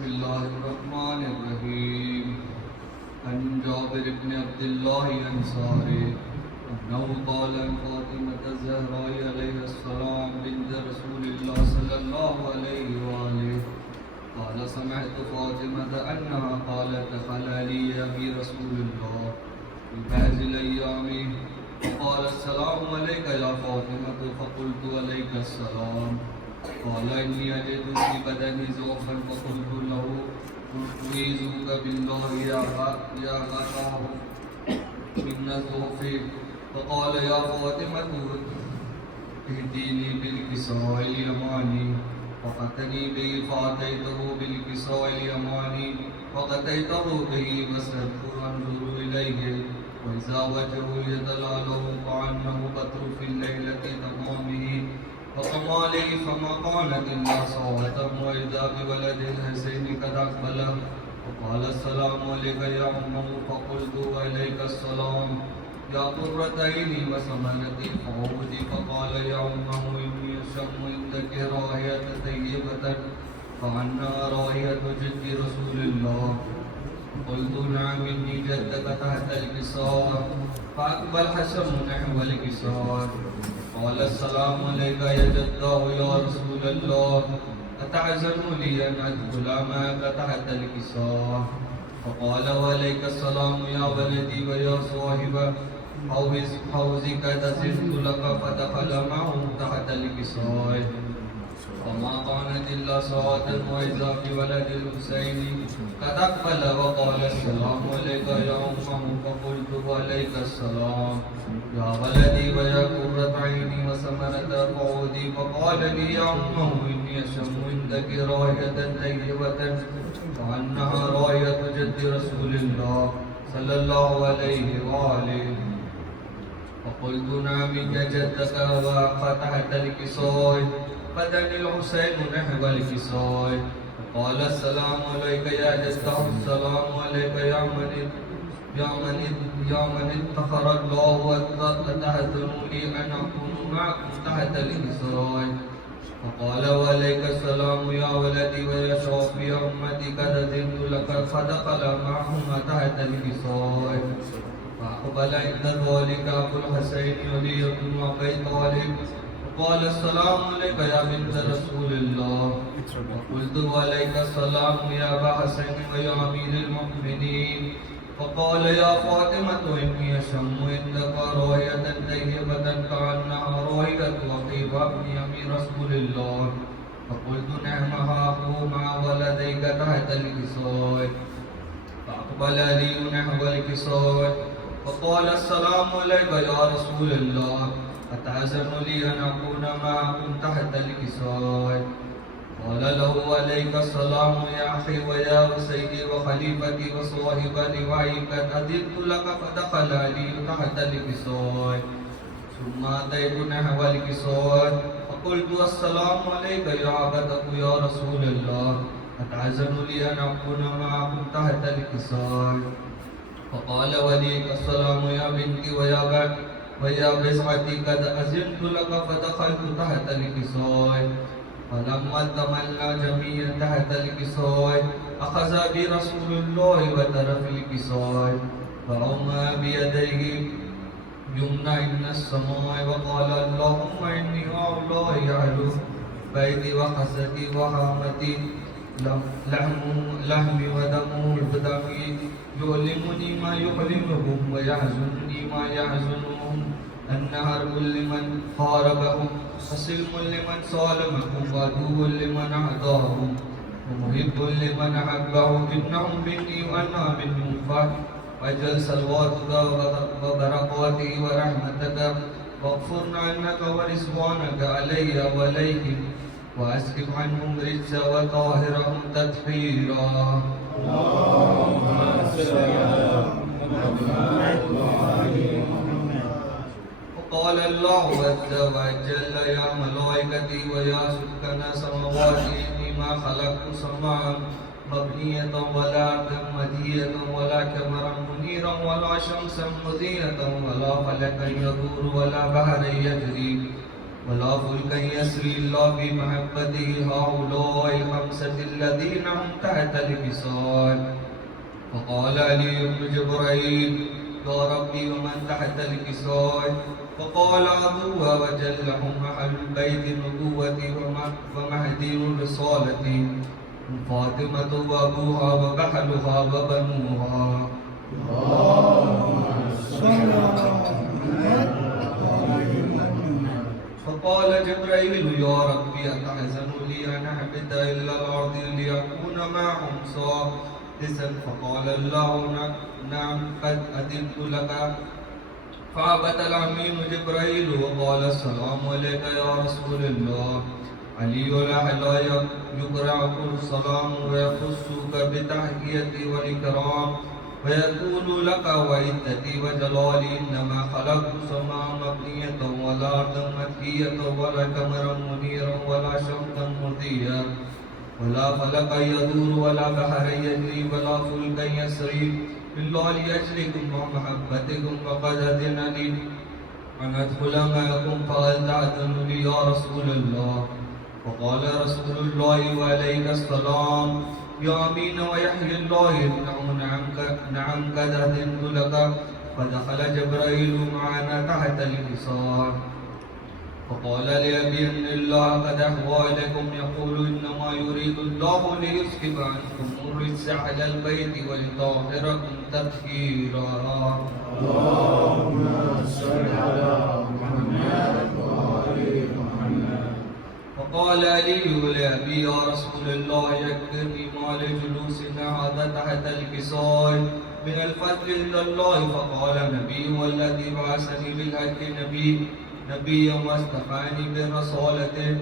بسم الله الرحمن الرحيم. عن جابر بن عبد الله الأنصاري أنه قال عن فاطمة الزهراء عليها السلام بنت رسول الله صلى الله عليه وآله قال سمعت فاطمة أنها قالت دخل علي أبي رسول الله في بعض الأيام فقال السلام عليك يا فاطمة فقلت عليك السلام. قال إني أجد في بدني ضعفا فقلت له أعيذك بالله يا غفار من الضعف. فقال يا فاطمة اهديني بالكساء اليماني فأتني به فأتيته بالكساء اليماني فأتيته به فصرت أنظر إليه وإذا وجهه يتلألأ كأنه بدر في الليلة تمامه فقام عليه فما كانت إلا صاعة وإذا بولد الحسين قد أقبل وقال السلام عليك يا أمه فقلت وعليك السلام يا قرة عيني وثمرة فؤادي. فقال يا أمه إني أشم عندك رائحة طيبة كأنها رائحة جد رسول الله. قلت نعم إني جدك تحت الكساء. فأقبل حسن نحو الكساء قال السلام عليك يا جده يا رسول الله أتعزم لي أن أدخل معك تحت الكساء. فقال وعليك السلام يا ولدي ويا صاحب حوزك تزدت لك فدخل معه تحت الكساء وما كانت إلا ساعة وإذا بولد الحسين قد أقبل وقال السلام عليك يا أمه فقلت وعليك السلام يا ولدي ويا قرة عيني وثمرة فؤادي. فقال لي يا أمه إني أشم عندك رائحة طيبة كأنها رائحة جد رسول الله صلى الله عليه وآله. فقلت نعم إن جدك وقع تحت الكساء فدني الحسين نحو الكساء. قال السلام عليك يا جده السلام عليك يا من اتخر الله أتأذنوني أن أكون معكم تحت الكساء. فقال وعليك السلام يا ولدي ويا شافي أمتي قد أذنت لك فدخل معهما تحت الكساء. فأقبل عند ذلك أبو الحسين علي بن أبي طالب قال السلام عليك يا بنت رسول الله. قلت وعليك السلام يا أبا حسن ويا أمير المؤمنين. فقال يا فاطمة إني أشم عندك رائحة طيبة كأنها رائحة عقيب بن أمير رسول الله. فقلت نعم ها هو مع ولديك تحت الكساء. فأقبل علي نحو الكساء فقال السلام عليك يا رسول الله أتعزم لي أن أكون معكم تحت الكساء. قال له عليك السلام يا أخي ويا سيدي وخليفتي وصاحب لواء قد أذنت لك. فدخل علي تحت الكساء ثم أتيت نحو الكساء فقلت السلام عليك يا عبدك يا رسول الله أتعزم لي أن أكون معكم تحت الكساء. فقال عليك السلام يا بنتي ويا بسعتي قد أذنت لك. فدخلت تحت الكساء فلما تملى جميعا تحت الكساء أخذ برسول الله وترك الكساء فرمى بيديه يمنى من السماء وقال اللهم إني هؤلاء أهل بيتي وحسدي وهامتي لحمي ودمي يؤلمني ما يؤلمهم ويحزنني ما يحزنهم النهر لمن حاربهم وسلم لمن سالمهم وعدو لمن عاداهم ومحب لمن أحبهم إنهم مني وأنا منهم. فاجعل صلواتك وبركاتك ورحمتك واغفر عنك ورضوانك علي وعليهم وأسكب عنهم رجس وطاهرهم تطهيرا. اللهم صل على محمد وعلى قال الله عز وجل يا ملائكتي ويا سكان سماواتي إني ما خلقت سماء مبنية ولا مدية ولا قمرا منيرا ولا شمسا مضيئة ولا فلكا يدور ولا بحرا يجري ولا فلكا يسري إلا في محبته هؤلاء الخمسة الذين هم تحت الكساء. فقال علي بن جبريل يا ربي ومن تحت الكساء؟ فقال عدوا وجلهم أهل بيت النبوة ومهدي الرسالة فاطمة وأبوها وبحلها وبنوها. فقال جبريل يا ربي أتحزن لي أن أهبط إلى الأرض ليكون معهم سادسا؟ فقال الله نعم قد أذنت لك. فهبط الأمين جبريل وقال السلام عليك يا رسول الله. علي الأعلى يقرأك السلام ويخصك بالتحية والإكرام ويقول لك وعزتي وجلالي إنما خلقت السماء مبنية ولا أرضا مكية ولا قمرا منيرا ولا شمسا مضيئا ولا فلكا يدور ولا بحرا يجري ولا فلكا يسري إلا لأجلكم ومحبتكم. فقد أذن لي أن أدخل معكم فهل تأذن لي يا رسول الله؟ فقال رسول الله وعليك السلام يا أمين ويحيي الله نعم قد أذنت لك. فدخل جبريل معنا تحت الحصار. فقال لأبي أن الله قد أهوى لكم يقول إنما يريد الله ليسكب عنكم الرجس على البيت وليطهركم تطهيرا. اللهم صل على محمد وآل محمد. فقال علي لأبي يا رسول الله يكفي ما لجلوسنا هذا تحت الكساء من الفضل إلى الله. فقال النبي والذي بعثني بالحق نبيا واصطفاني برسالته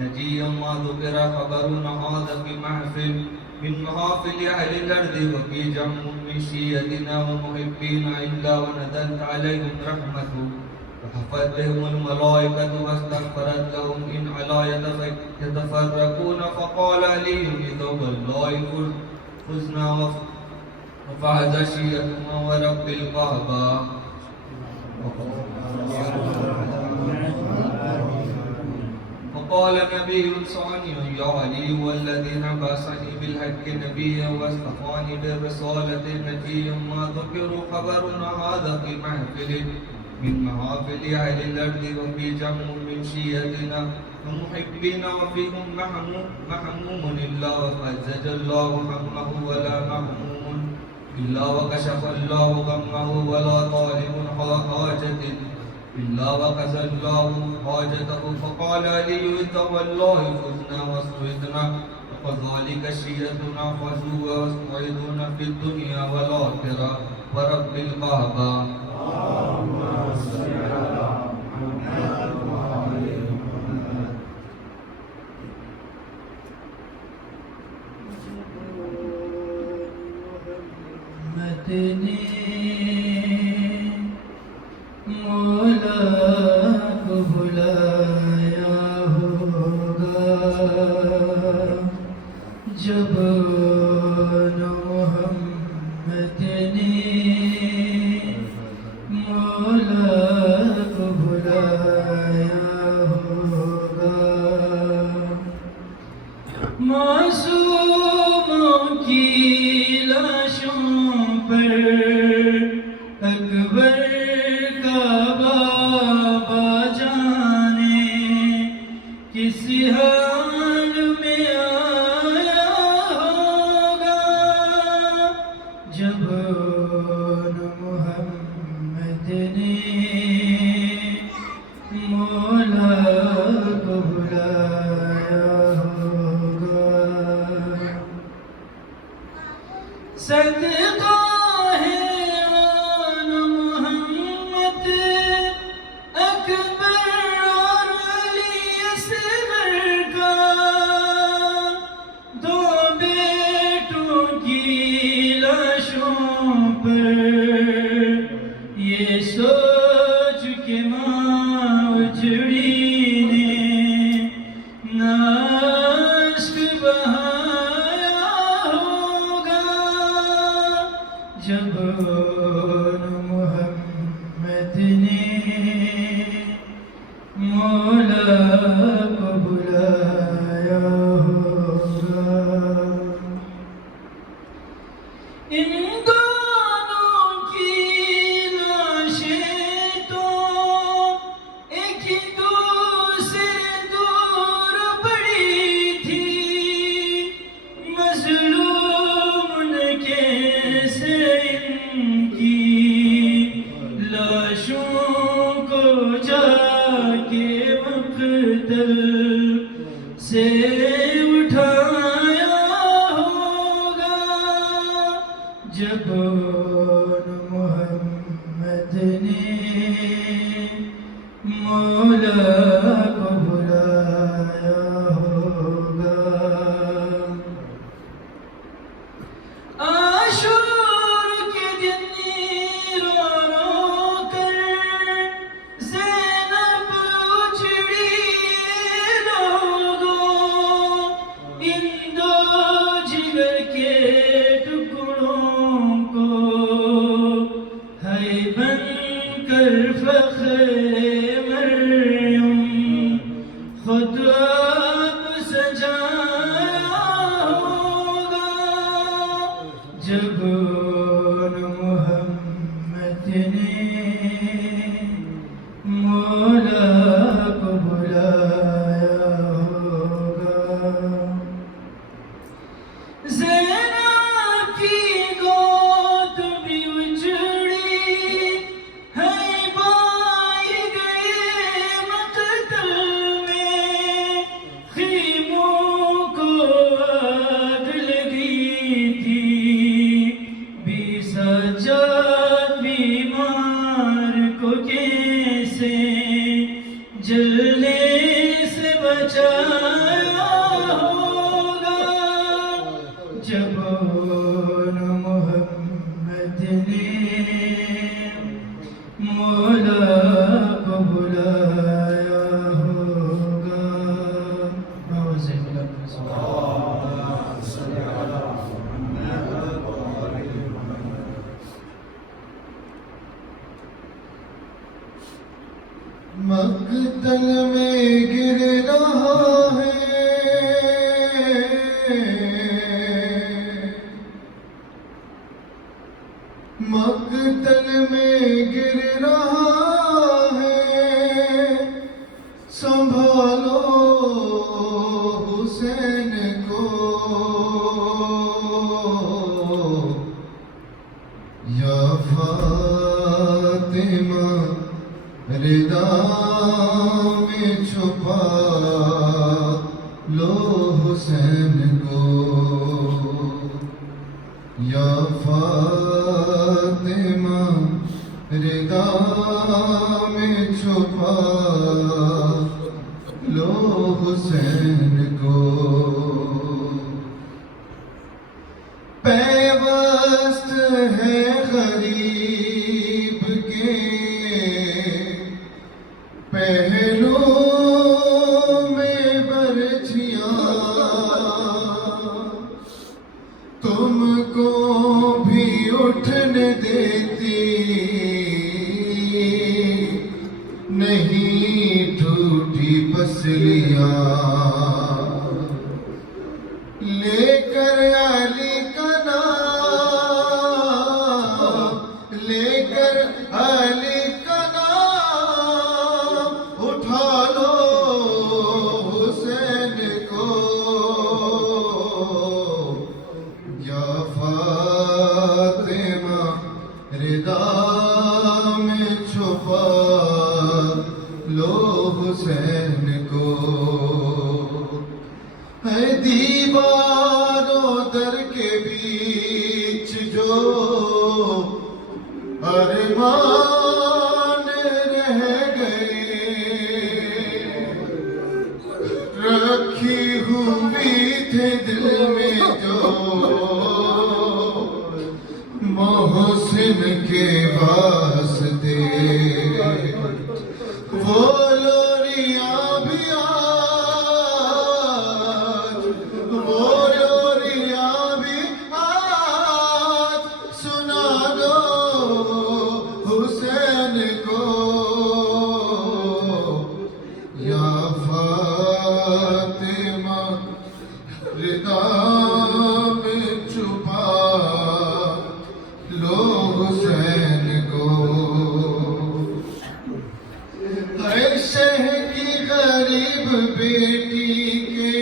نجيا ما ذكر خبرنا هذا في محفل من محافل أهل الأرض وفي جمع من شيعتنا ومحبين إلا ونزلت عليهم رحمته وحفتهم الملائكة واستغفرت لهم إن علا يتفرقون. فقال علي إذا والله فزنا وفاز شيعتنا ورب الكعبة. وقال نبي ثاني يا علي والذين بعثني بالحق نبيا واصطفاني بالرسالة نجيا ما ذكروا خبرنا هذا في محفل من محافل أهل الأرض وفي جمع من شيعتنا ومحبين وفيهم محموم إلا وفزج الله همه ولا محموم إلا وكشف الله غمه ولا طالب حاجة إلا وكشف الله حاجته. فقال علي والله فزنا وسعدنا وكذلك شيعتنا فزوا وسعدون في الدنيا والآخرة ورب الكعبة. اللهم صل على محمد وآل محمد. مدنی مولا کو بلایا ہوگا جب محمد نے مولا کو بلایا ہوگا. معصوموں کی لاشوں پر اکبر کا بابا جانے کس حال میں آیا ہوگا جب محمد نے مولا کو بلایا ہوگا. صدقہ ہے آن محمد اکبر اور علی اصغر کا دو بیٹوں کی لاشوں پر یہ سوچ کے ماں اجڑی نے ناشک بہایا ہوگا زینب کی گود بھی اجڑی ہے، بائی گئے مقتل میں، خیموں کو آگ لگی تھی، 20,000 بیمار کو کیسے جلنے سے بچایا ہوگا، جب ان محمد نے مولا کو بلایا ہوگا۔ نعوذ باللہ۔ مقتل میں گر رہا ہے، مقتل میں گر رہا ہے، سنبھالو حسین کو، یا فاطمہ ردا میں چھپا لو حسین کو، یا فاطمہ ردا میں چھپا لو حسین کو، پیوست ہے غریب کے پہلو میں برچھیاں، تم کو بھی اٹھنے دیتی نہیں ٹوٹی پسلیاں، لے کر علی کا نام، لے کر علی کا نام، اٹھا لو حسین کو، یا فاطمہ ردا میں چھپا لو حسین کو، ہے دیواروں در کے بیچ جو ارمان رہ گئے، رکھی ہوئی تھے دل میں جو محسن کے واسطے، وہ لوریاں بھی آج، وہ لوریاں بھی آج سنا دو حسین کو، یا فاطمہ ردا میں چھپا لو حسین کو، ہر شہر کی غریب بیٹی کے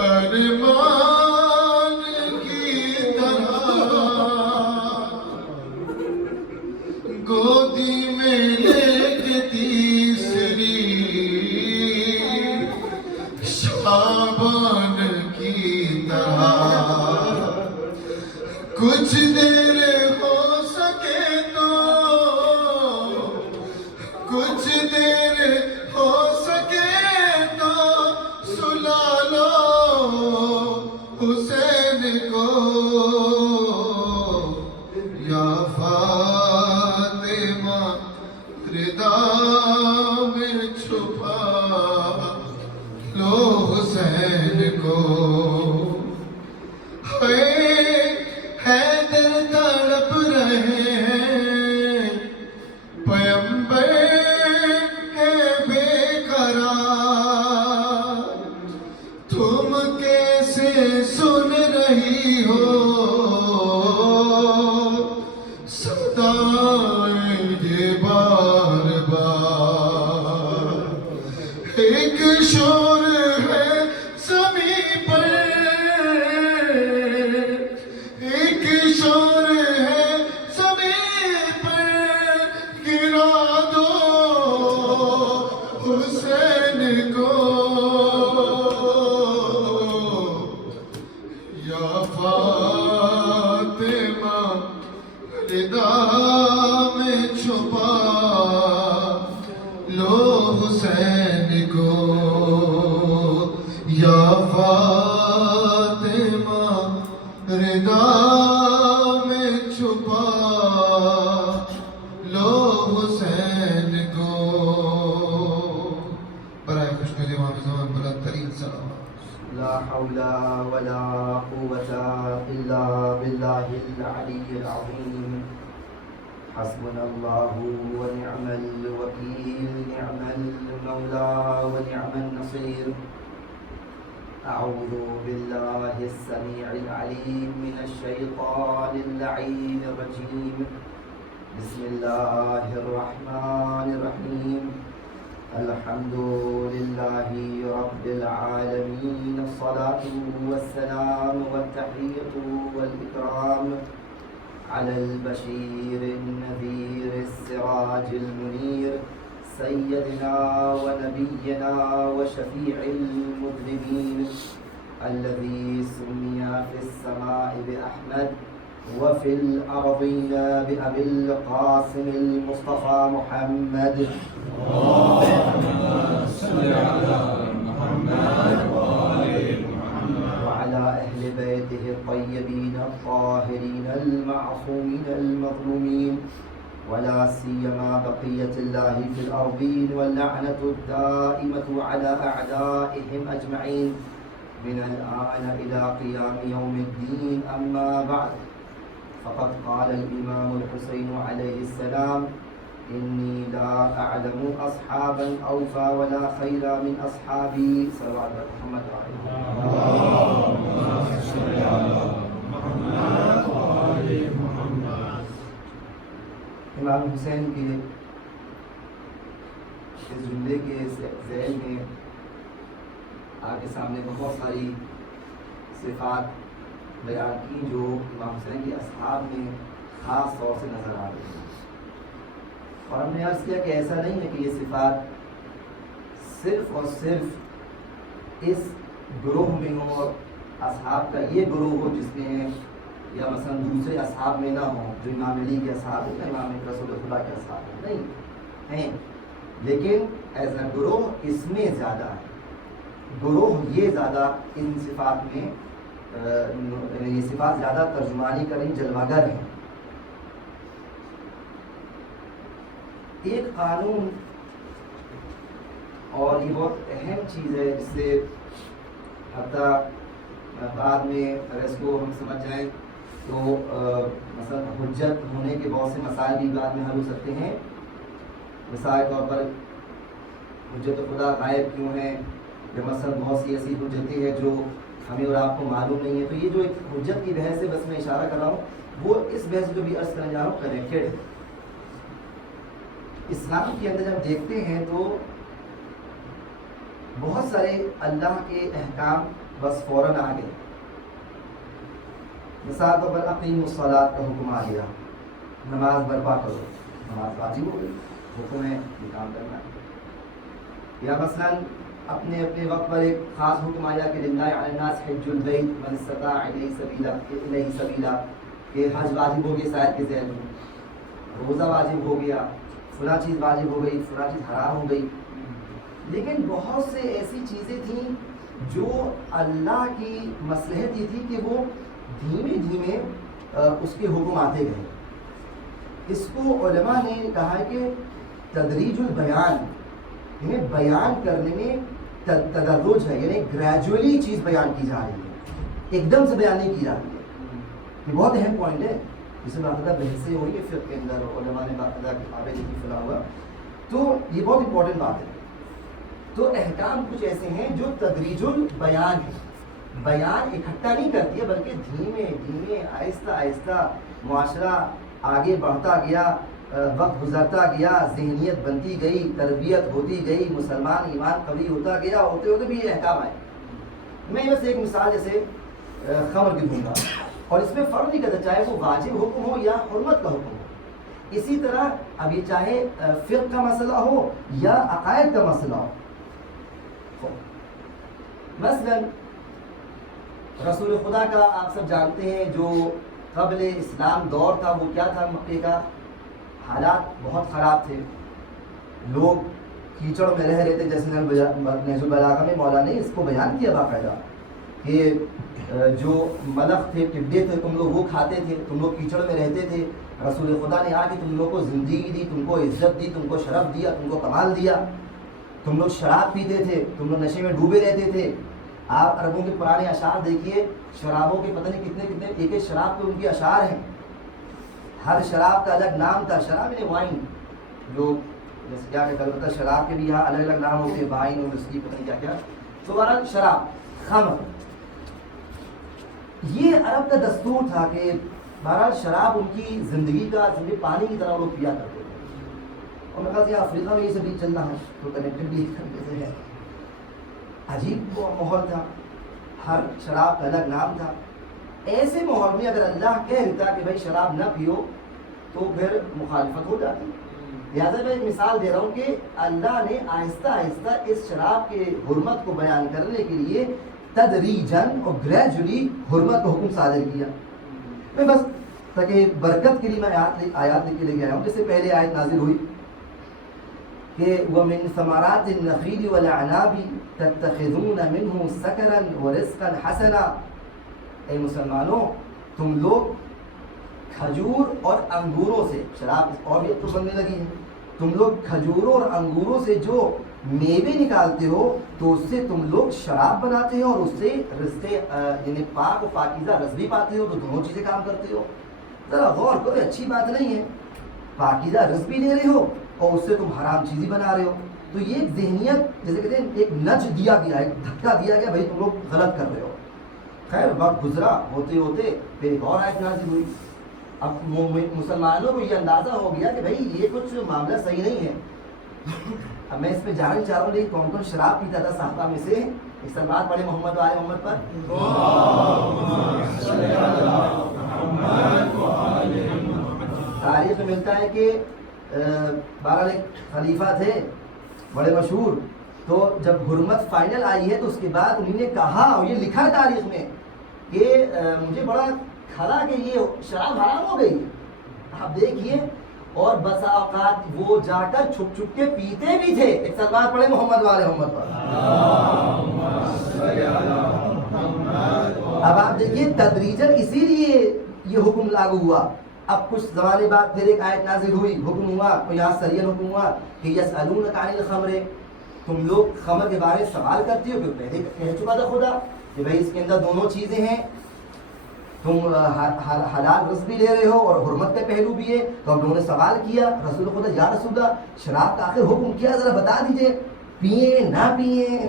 ارمان کی طرح، گودی میں لے کے تیسری شعبان کی طرح، کچھ دیر ہو سکے تو، کچھ دیر ہو سکے تو سلا لو حسین کو، یا فاطمہ ردا میں چھپا لو حسین کو، حیدر تڑپ رہے ہیں، پیمبر ہے بے قرار، تم کیسے سن رہی ہو صدائیں یہ بار بار، ایک شور ہے زمین پر فاطمہ رضا میں چھپا لو حسین کو. برائے خوشنودی امام زمان بلند ترین سلام. لا حول ولا قوة إلا بالله العلي العظيم. حسبنا الله ونعم الوكيل، نعم المولى ونعم النصير. أعوذ بالله السميع العليم من الشيطان اللعين الرجيم. بسم الله الرحمن الرحيم. الحمد لله رب العالمين. الصلاة والسلام والتحية والإكرام على البشير النذير السراج المنير سيدنا ونبينا وشفيع المذنبين الذي سمي في السماء بأحمد وفي الأرضين بأبي القاسم المصطفى محمد. وعلى أهل بيته الطيبين الطاهرين المعصومين المظلومين، ولا سيما بقية الله في الأرضين، واللعنة الدائمة على أعدائهم أجمعين من الآن إلى قيام يوم الدين. أما بعد، فقد قال الإمام الحسين عليه السلام: إني لا أعلم أصحابا أوفى ولا خير من أصحابي. صلى الله عليه محمد وعلى امام حسین کے اس جملے کے ذیل میں آپ کے سامنے بہت ساری صفات بیان کی جو امام حسین کے اصحاب میں خاص طور سے نظر آ رہی ہیں. اور ہم نے عرض کیا کہ ایسا نہیں ہے کہ یہ صفات صرف اور صرف اس گروہ میں ہو اور اصحاب کا یہ گروہ ہو جس میں، یا مثلا دوسرے اصحاب میں نہ ہوں جو امام علی کے اصحاب ہیں، امام رسول خدا کے اصحاب ہیں، نہیں ہیں، لیکن ایز اے گروہ اس میں زیادہ ہے. گروہ یہ زیادہ ان صفات میں یہ صفات زیادہ ترجمانی کریں، جلوگر ہیں. ایک قانون، اور یہ بہت اہم چیز ہے جس سے حتیٰ بعد میں اگر اس کو ہم سمجھ جائیں تو مثلا حجت ہونے کے بہت سے مسائل بھی بعد میں حل ہو سکتے ہیں. مثال کے طور پر حجت خدا غائب کیوں ہے، یا مثلا بہت سی ایسی حجتیں ہیں جو ہمیں اور آپ کو معلوم نہیں ہے. تو یہ جو ایک حجت کی بحث ہے، بس میں اشارہ کر رہا ہوں، وہ اس بحث جو بھی عرض کرنے جا رہا ہوں کنیکٹڈ ہے. اسلام کے اندر جب دیکھتے ہیں تو بہت سارے اللہ کے احکام بس فوراً آ گئے. مثال طور پر اقیموا الصلاۃ کا حکم آ گیا، نماز برپا کرو، نماز واجب ہو گئی، حکم ہے یہ کام کرنا ہے. یا مثلا اپنے وقت پر ایک خاص حکم آیا کہ للہ علی الناس حج البیت من استطاع الیہ سبیلا، کہ حج واجب ہو گیا شاید کے ذہن میں، روزہ واجب ہو گیا، فلاں چیز واجب ہو گئی، فلاں چیز حرام ہو گئی. لیکن بہت سے ایسی چیزیں تھیں جو اللہ کی مصلحت یہ تھی کہ وہ دھیمے دھیمے اس کے حکم آتے گئے. اس کو علماء نے کہا ہے کہ تدریج البیان، یعنی بیان کرنے میں تدرج ہے، یعنی گریجولی چیز بیان کی جا رہی ہے، ایک دم سے بیان نہیں کی جا رہی ہے. یہ بہت اہم پوائنٹ ہے جس میں باقاعدہ بحثیں ہوئی ہے فقہ کے اندر، علماء نے باقاعدہ کتابیں لکھی فلا ہوا. تو یہ بہت امپورٹنٹ بات ہے. تو احکام کچھ ایسے ہیں جو تدریج البیان ہے، بیان اکٹھا نہیں کرتی ہے بلکہ دھیمے دھیمے آہستہ آہستہ معاشرہ آگے بڑھتا گیا، وقت گزرتا گیا، ذہنیت بنتی گئی، تربیت ہوتی گئی، مسلمان ایمان قوی ہوتا گیا، ہوتے ہوتے بھی یہ احکام آئے. میں بس ایک مثال جیسے خمر کی دوں گا، اور اس میں فرق نہیں کرتا چاہے وہ واجب حکم ہو یا حرمت کا حکم ہو. اسی طرح اب یہ چاہے فقہ کا مسئلہ ہو یا عقائد کا مسئلہ ہو. مثلا رسول خدا کا آپ سب جانتے ہیں جو قبل اسلام دور تھا وہ کیا تھا، مکے کا حالات بہت خراب تھے، لوگ کیچڑ میں رہ رہے تھے، جیسے نہج البلاغہ میں مولا نے اس کو بیان کیا باقاعدہ کہ جو ملخ تھے، ٹڈے تھے، تم لوگ وہ کھاتے تھے، تم لوگ کیچڑ میں رہتے تھے، رسول خدا نے آ کے تم لوگ کو زندگی دی، تم کو عزت دی، تم کو شرف دیا، تم کو کمال دیا. تم لوگ شراب پیتے تھے، تم لوگ نشے میں ڈوبے رہتے تھے. آپ عربوں کے پرانے اشعار دیکھیے، شرابوں کے پتہ نہیں کتنے کتنے ایک ایک شراب کے ان کے اشعار ہیں. ہر شراب کا الگ نام تھا. شراب یعنی وائن، جو جیسے کیا کہ البتہ شراب کے بھی یہاں الگ الگ نام ہوتے ہیں، وائن اور اس کی پتہ نہیں کیا کیا. تو بہرحال شراب، خمر، یہ عرب کا دستور تھا کہ بہرحال شراب ان کی زندگی کا پانی کی طرح لوگ پیا کرتے تھے. اور میں کہا افریقہ میں یہ سب چل رہا ہے تو کنیکٹڈ بھی جیسے ہے. عجیب ماحول تھا، ہر شراب کا الگ نام تھا. ایسے ماحول میں اگر اللہ کہہ دیتا کہ بھائی شراب نہ پیو تو پھر مخالفت ہو جاتی. لہٰذا میں مثال دے رہا ہوں کہ اللہ نے آہستہ آہستہ اس شراب کے حرمت کو بیان کرنے کے لیے تدریجاً اور گریجولی حرمت کا حکم صادر کیا. میں بس تاکہ برکت کے لیے میں آیات لے کے لے کے آیا ہوں. جس سے پہلے آیت نازل ہوئی کہ وَمِن ثَمَرَاتِ النَّخِيلِ وَالْأَعْنَابِ تَتَّخِذُونَ مِنْهُ سَكَرًا وَرِزْقًا حَسَنًا. اے مسلمانوں، تم لوگ کھجور اور انگوروں سے، شراب اور بھی تو بننے لگی ہے، تم لوگ کھجوروں اور انگوروں سے جو میوے نکالتے ہو تو اس سے تم لوگ شراب بناتے ہو اور اس سے رزق یعنی پاک و پاکیزہ رزق بھی پاتے ہو. تو دونوں چیزیں کام کرتے ہو. ذرا غور کرو، اچھی بات نہیں ہے. پاکیزہ رزق بھی لے رہے ہو اور اس سے تم حرام چیزیں بنا رہے ہو. تو یہ ایک ذہنیت، جیسے کہتے ہیں ایک نچ دیا گیا، ایک دھکا دیا گیا، بھائی تم لوگ غلط کر رہے ہو. خیر وقت گزرا، ہوتے ہوتے پھر ایک اور آیت نازل ہوئی. اب مسلمانوں کو یہ اندازہ ہو گیا کہ بھائی یہ کچھ معاملہ صحیح نہیں ہے. اب میں اس پہ جاننا چاہ رہا ہوں لیکن کون کون شراب پیتا تھا صحابہ میں سے؟ ایک سلوات پڑھے محمد و آل محمد پر. تاریخ میں ملتا ہے کہ بہرحال ایک خلیفہ تھے بڑے مشہور. تو جب حرمت فائنل آئی ہے تو اس کے بعد انہوں نے کہا، اور یہ لکھا ہے تاریخ میں، کہ مجھے بڑا کھلا کہ یہ شراب حرام ہو گئی. آپ دیکھیے، اور بسا اوقات وہ جا کر چھپ چھپ کے پیتے بھی تھے. ایک سلمان پڑھے محمد والے محمد پر. اب آپ دیکھیے تدریجاً اسی لیے یہ حکم لاگو ہوا. اب کچھ زمانے بعد پھر ایک آیت نازل ہوئی، حکم ہوا، اور یہاں سریعاً حکم ہوا کہ یسألونک عن الخمر، تم لوگ خمر کے بارے میں سوال کرتے ہو. کہ پہلے کہہ چکا تھا خدا کہ بھائی اس کے اندر دونوں چیزیں ہیں، تم حلال رزق بھی لے رہے ہو اور حرمت کا پہلو بھی ہے. تو ہم لوگوں نے سوال کیا رسول خدا، یا رسول اللہ شراب کا آخر حکم کیا، ذرا بتا دیجئے، پئیں نہ پئیں،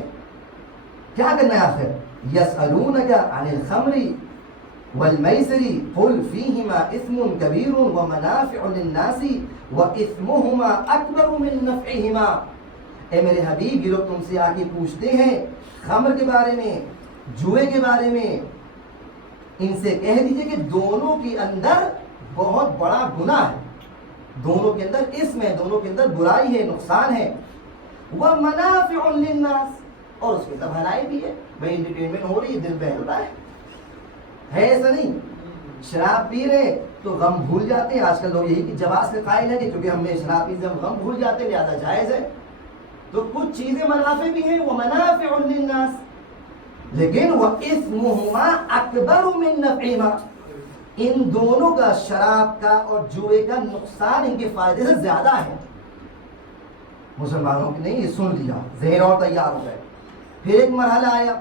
کیا کرنا ہے آخر؟ یسألونک عن الخمر والمیسر قل فیہما اثم کبیر ومنافع للناس واثمہما اکبر من نفعہما. اے میرے حبیب، یہ لوگ تم سے آ کے پوچھتے ہیں خمر کے بارے میں، جوئے کے بارے میں. ان سے کہہ دیجئے کہ دونوں کے اندر بہت بڑا گناہ ہے، دونوں کے اندر اسم ہے، دونوں کے اندر برائی ہے، نقصان ہے. وَمَنَافِعٌ لِلنَّاسِ، اور اس کے اندر بھلائی بھی ہے. بھائی انٹرٹینمنٹ ہو رہی ہے، دل بہل رہا ہے ایسا نہیں. شراب پی رہے تو غم بھول جاتے ہیں. آج کل لوگ یہی کہ جواز کے قائل ہیں کہ کیونکہ ہم نے شراب پی سے ہم غم بھول جاتے ہیں، لہٰذا جائز ہے. تو کچھ چیزیں منافع بھی ہیں، وَمَنَافِعٌ لِلنَّاسِ، لیکن وَإِثْمُهُمَا أَكْبَرُ مِن نَفْعِهِمَا، ان دونوں کا، شراب کا اور جوئے کا نقصان ان کے فائدے سے زیادہ ہے. مسلمانوں کی نہیں، یہ سن لیا، ذہن اور تیار ہو گئے. پھر ایک مرحلہ آیا،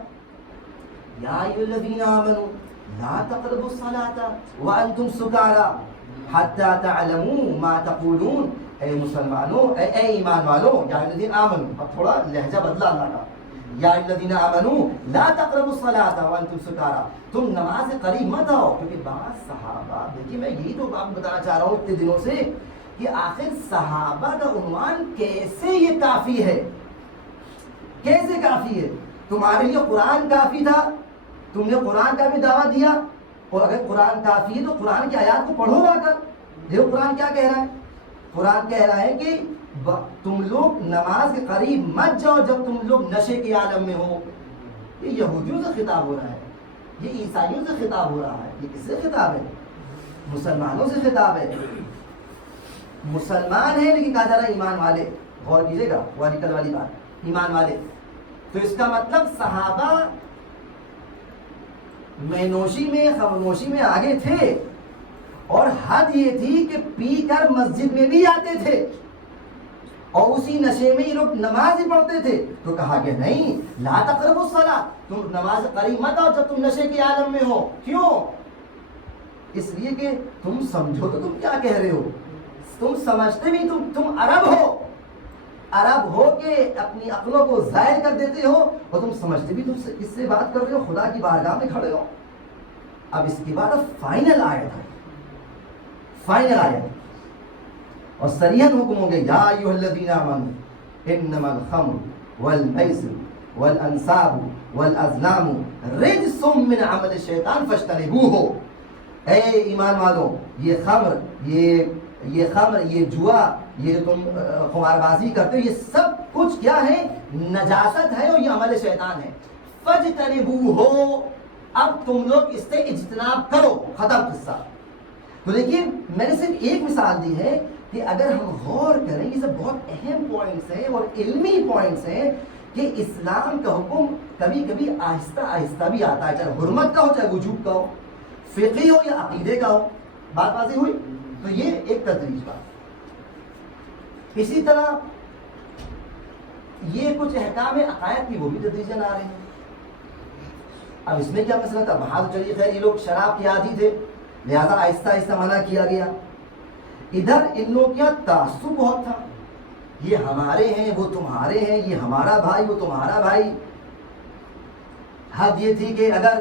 یا ایھا الذین آمنوا لا تقربوا الصلاة وانتم سکارى حتی تعلموا ما تقولون. اے مسلمانوں، اے ایمان والوں، یا ایھا الذین آمنوا، اب تھوڑا لہجہ بدلا اللہ کا، یا الذین آمنوا لا تقربوا الصلاة وانتم سکارى، تم نماز سے قریب مت آؤ. کیونکہ بعض صحابہ، دیکھیے میں یہی تو آپ کو بتانا چاہ رہا ہوں اتنے دنوں سے کہ آخر صحابہ کا عنوان کیسے یہ کافی ہے، کیسے کافی ہے. تمہارے لیے قرآن کافی تھا، تم نے قرآن کا بھی دعویٰ دیا، اور اگر قرآن کافی ہے تو قرآن کی آیات کو پڑھو جا کر. دیکھو قرآن کیا کہہ رہا ہے. قرآن کہہ رہا ہے کہ تم لوگ نماز کے قریب مت جاؤ جب تم لوگ نشے کے عالم میں ہو. یہ یہودیوں سے خطاب ہو رہا ہے، یہ عیسائیوں سے خطاب ہو رہا ہے. یہ کس سے خطاب ہے؟ مسلمانوں سے خطاب ہے. مسلمان ہیں لیکن کہا جا رہا ہے ایمان والے. غور کیجیے گا وہ نکل والی بات، ایمان والے. تو اس کا مطلب صحابہ مینوشی میں خاموشی میں آگے تھے، اور حد یہ تھی کہ پی کر مسجد میں بھی آتے تھے اور اسی نشے میں یہ لوگ نماز ہی پڑھتے تھے. تو کہا کہ نہیں، لا تقربوا الصلاۃ، تم نماز قریب مت آؤ جب تم نشے کے عالم میں ہو. کیوں؟ اس لیے کہ تم سمجھو تو تم کیا کہہ رہے ہو، تم سمجھتے بھی تم عرب ہو کے اپنی عقلوں کو ظاہر کر دیتے ہو، اور تم سمجھتے بھی تم کس سے بات کر رہے ہو، خدا کی بارگاہ میں کھڑے ہو. اب اس کے بعد فائنل آیت ہے، فائنل آیت اور صریحاً حکم ہوں گے، یا ایھا الذین آمنوا انما الخمر والمیسر والانصاب والازلام رجس من عمل الشیطان فاجتنبوہ. اے ایمان والو، یہ خمر، یہ جوا، یہ جو تم قمار بازی کرتے ہو، یہ سب کچھ کیا ہے؟ نجاست ہے اور یہ عمل شیطان ہے. فاجتنبوہ، اب تم لوگ اس سے اجتناب کرو. ختم قصہ. تو دیکھیے میں نے صرف ایک مثال دی ہے کہ اگر ہم غور کریں، یہ سب بہت اہم پوائنٹس ہیں اور علمی پوائنٹس ہیں کہ اسلام کا حکم کبھی کبھی آہستہ آہستہ بھی آتا ہے، چاہے حرمت کا ہو چاہے وجوب کا ہو، فقہی ہو یا عقیدے کا ہو. بات واضح ہوئی؟ تو یہ ایک تدریج بات. اسی طرح یہ کچھ احکام عقائد کی وہ بھی تدریجاً آ رہے ہیں. اب اس میں کیا مسئلہ تھا؟ وہاں تو چلیے خیر یہ لوگ شراب کے عادی تھے لہذا آہستہ آہستہ منع کیا گیا. ادھر ان لوگوں کا تعصب بہت تھا، یہ ہمارے ہیں وہ تمہارے ہیں، یہ ہمارا بھائی وہ تمہارا بھائی. حد یہ تھی کہ اگر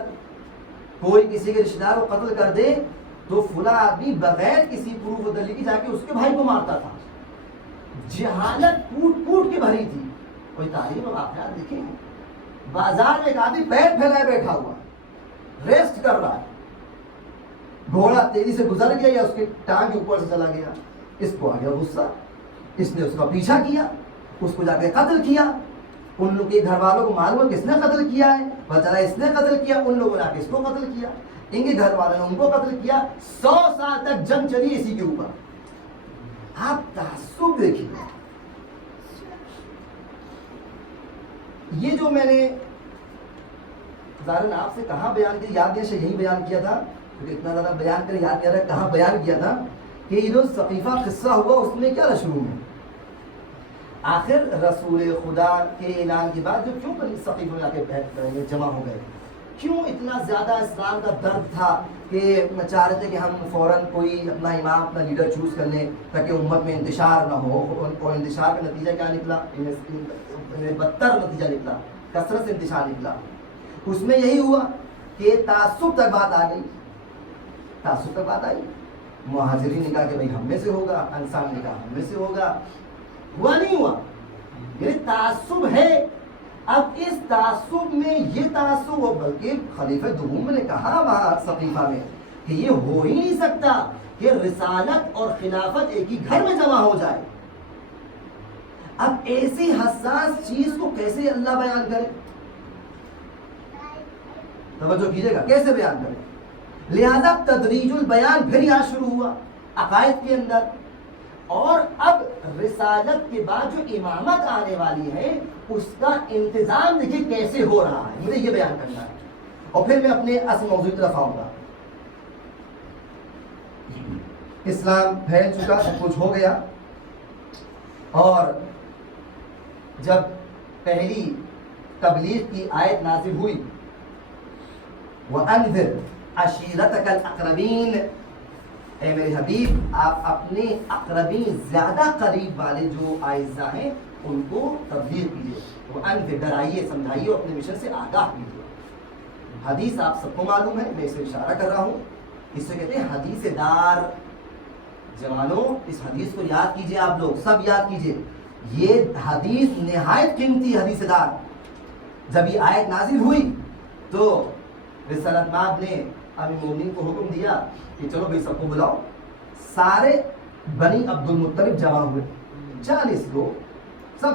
کوئی کسی کے رشتہ دار کو قتل کر دے تو فلاں آدمی بغیر کسی پروف و دلیل کی جا کے اس کے بھائی کو مارتا تھا. جہالت کوٹ کے بھری تھی. کوئی تاریخ میں واقعات دیکھیں، بازار میں ایک آدمی پیر پھیلائے بیٹھا ہوا ریسٹ کر رہا ہے، گھوڑا تیزی سے گزر گیا یا اس کے ٹانگ کے اوپر سے چلا گیا، اس کو آ گیا غصہ، اس نے اس کا پیچھا کیا، اس کو جا کے قتل کیا. ان لوگوں کے گھر والوں کو معلوم ہے کس نے قتل کیا ہے، پتہ چلا اس نے قتل کیا، ان لوگوں نے آ کے اس کو قتل کیا، ان کے گھر والوں نے ان کو قتل کیا. 100 سال تک جنگ چلی اسی کے اوپر. آپ تعصب دیکھیے. یہ جو میں نے ظاہراً آپ سے کہاں بیان کیا، یاد نہیں سے یہی بیان کیا تھا کیونکہ اتنا زیادہ بیان کرے یاد نہیں آ رہا کہاں بیان کیا تھا کہ یہ جو سقیفہ قصہ ہوا اس میں کیا رشوم ہے. آخر رسول خدا کے اعلان کے بعد جو کیوں سقیفہ میں آ کے جمع ہو گئے، کیوں اتنا زیادہ اسلام کا درد تھا کہ چاہ رہے تھے کہ ہم فوراً کوئی اپنا امام اپنا لیڈر چوز کر لیں تاکہ امت میں انتشار نہ ہو. اور انتشار کا نتیجہ کیا نکلا؟ بدتر نتیجہ نکلا، کثرت سے انتشار نکلا. اس میں یہی ہوا کہ تعصب تک بات آ گئی. تعصب تک بات آئی. مہاجرین نے کہا کہ بھائی ہم میں سے ہوگا، انصار نے کہا ہم میں سے ہوگا. ہوا نہیں ہوا، یہ تعصب ہے. اب اس تعصب میں یہ تعصب ہو، بلکہ خلیفہ دوم نے کہا وہاں سقیفہ میں کہ یہ ہو ہی نہیں سکتا کہ رسالت اور خلافت ایک ہی گھر میں جمع ہو جائے. اب ایسی حساس چیز کو کیسے اللہ بیان کرے؟ توجہ کیجیے گا، کیسے بیان کرے؟ لہذا تدریج البیان پھر یہاں شروع ہوا عقائد کے اندر. اور اب رسالت کے بعد جو امامت آنے والی ہے اس کا انتظام دیکھیے کیسے ہو رہا ہے، مجھے یہ بیان کرنا ہے. اور پھر میں اپنے اصل موضوع کی طرف آؤں گا. اسلام پھیل چکا، سب کچھ ہو گیا، اور جب پہلی تبلیغ کی آیت نازل ہوئی وَأَنذِرْ عَشِيرَتَكَ الْأَقْرَبِينَ، اے میرے حبیب آپ اپنے اقربین زیادہ قریب والے جو اعزاء ہیں ان کو تبلیغ کیجیے. وَأَنذِرْ، ڈرائیے سمجھائیے، اپنے مشن سے آگاہ کیجیے. حدیث آپ سب کو معلوم ہے، میں اس سے اشارہ کر رہا ہوں. اس سے کہتے ہیں حدیث دار. جوانوں اس حدیث کو یاد کیجیے، آپ لوگ سب یاد کیجیے. یہ حدیث نہایت قیمتی حدیث دار. جب یہ آیت نازل ہوئی تو رسالت مآب نے امیر مومنین کو حکم دیا کہ چلو بھائی سب کو بلاؤ. سارے بنی عبد المطلب جمع ہوئے، 40 لوگ، سب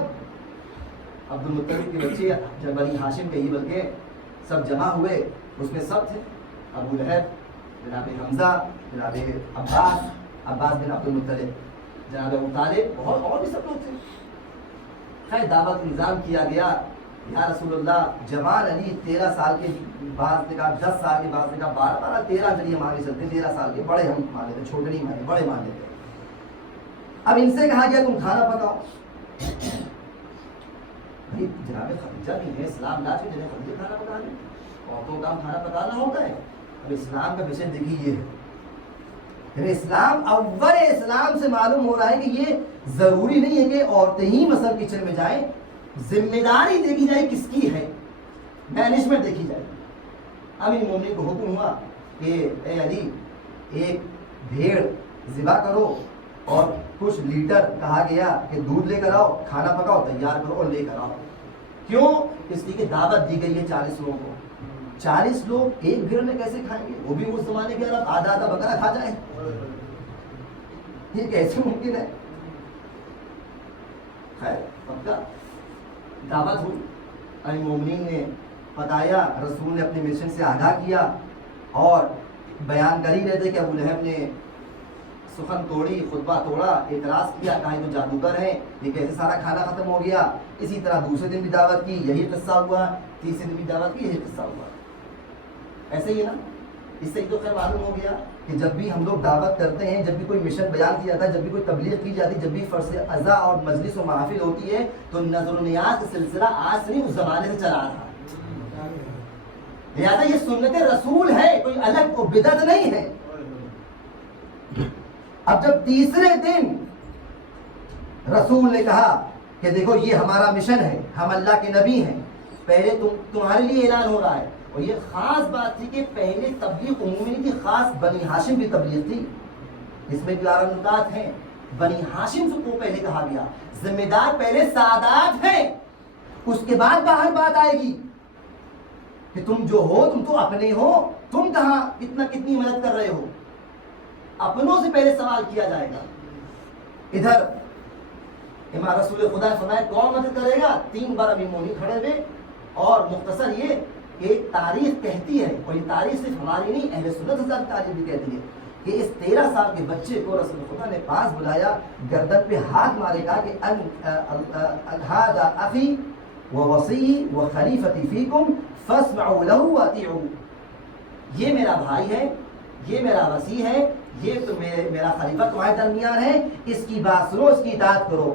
عبد المطلب کے بچے جب بنی ہاشم کے ہی بلکہ سب جمع ہوئے. اس میں سب تھے، ابو لہب، جناب حمزہ، جناب عباس بن عبد المطلب، جناب ابو طالب، اور بھی سب لوگ تھے. خیر دعوت کا نظام کیا گیا. یا رسول اللہ جوان علی 13 سال کے بعد نے کہا 10 سال کے بعد نے کہا 12 13 چلیے مان کے چلتے 13 سال کے بڑے ہم مان لیتے چھوٹے نہیں مانے بڑے مان لیتے. اب ان سے کہا گیا تم کھانا پکاؤ. بھائی جناب خدیجہ بھی ہے اسلام لا کے جنہیں خدیجہ کھانا پکا لیں عورتوں کا کھانا پکانا ہوتا ہے. اب اسلام کا وشے دیکھیے یہ ہے اسلام اول اسلام سے معلوم ہو رہا ہے کہ یہ ضروری نہیں ہے کہ عورتیں ہی مثلا کچن میں جائیں. ذمہ داری دیکھی جائے کس کی ہے مینجمنٹ دیکھی جائے. امیر مومنین کو حکم ہوا کہ اے علی ایک بھیڑ ذبح کرو اور کچھ لیٹر کہا گیا کہ دودھ لے کر آؤ کھانا پکاؤ تیار کرو اور لے کر آؤ. کیوں؟ اس لیے کہ دعوت دی گئی ہے 40 لوگوں کو. 40 لوگ ایک بھیڑ میں کیسے کھائیں گے وہ بھی اس زمانے کے اندر آدھا آدھا بکرا کھا جائیں یہ کیسے ممکن ہے. خیر پکا دعوت ہوئی. امیر مومنین نے بتایا رسول نے اپنے مشن سے آگاہ کیا اور بیان کر ہی رہے تھے کہ ابو لہب نے سخن توڑی خطبہ توڑا اعتراض کیا کہیں تو جادوگر ہیں یہ کیسے سارا کھانا ختم ہو گیا. اسی طرح دوسرے دن بھی دعوت کی یہی قصہ ہوا. تیسرے دن بھی دعوت کی یہی قصہ ہوا. ایسے ہی ہے نا. اس سے تو خیر معلوم ہو گیا کہ جب بھی ہم لوگ دعوت کرتے ہیں جب بھی کوئی مشن بیان کیا جاتا ہے جب بھی کوئی تبلیغ کی جاتی ہے جب بھی فرض عزا اور مجلس و محافل ہوتی ہے تو نظر و نیاز کا سلسلہ آج سے نہیں اس زمانے سے چلا رہا. لہٰذا یہ سنت رسول ہے کوئی الگ کو بدعت نہیں ہے. اب جب تیسرے دن رسول نے کہا کہ دیکھو یہ ہمارا مشن ہے ہم اللہ کے نبی ہیں پہلے تمہارے لیے اعلان ہو رہا ہے. اور یہ خاص بات تھی کہ پہلے تبلیغ عمومی نہیں تھی خاص بنی ہاشم کی تبلیغ تھی. اس میں 11 نکات ہیں. بنی ہاشم کو پہلے کہا گیا ذمہ دار پہلے سادات ہیں اس کے بعد باہر بات آئے گی کہ تم جو ہو تم تو اپنے ہو تم کہاں کتنی مدد کر رہے ہو. اپنوں سے پہلے سوال کیا جائے گا. ادھر امام رسول خدا نے فرمایا کون مدد کرے گا 3 بار امیر مومنین کھڑے ہوئے. اور مختصر یہ کہ تاریخ کہتی ہے اور یہ تاریخ صرف ہماری نہیں اہل سنت حضرات تاریخ بھی کہتی ہے کہ اس 13 سال کے بچے کو رسول خدا نے پاس بلایا گردن پہ ہاتھ مارے گا کہ هذا اخی ووصی وخلیفتی فیکم فاسمعوا له واطیعوا. یہ میرا بھائی ہے یہ میرا وصی ہے یہ تو میرا خلیفہ تمہارے درمیان ہے اس کی بات سنو اس کی اطاعت کرو.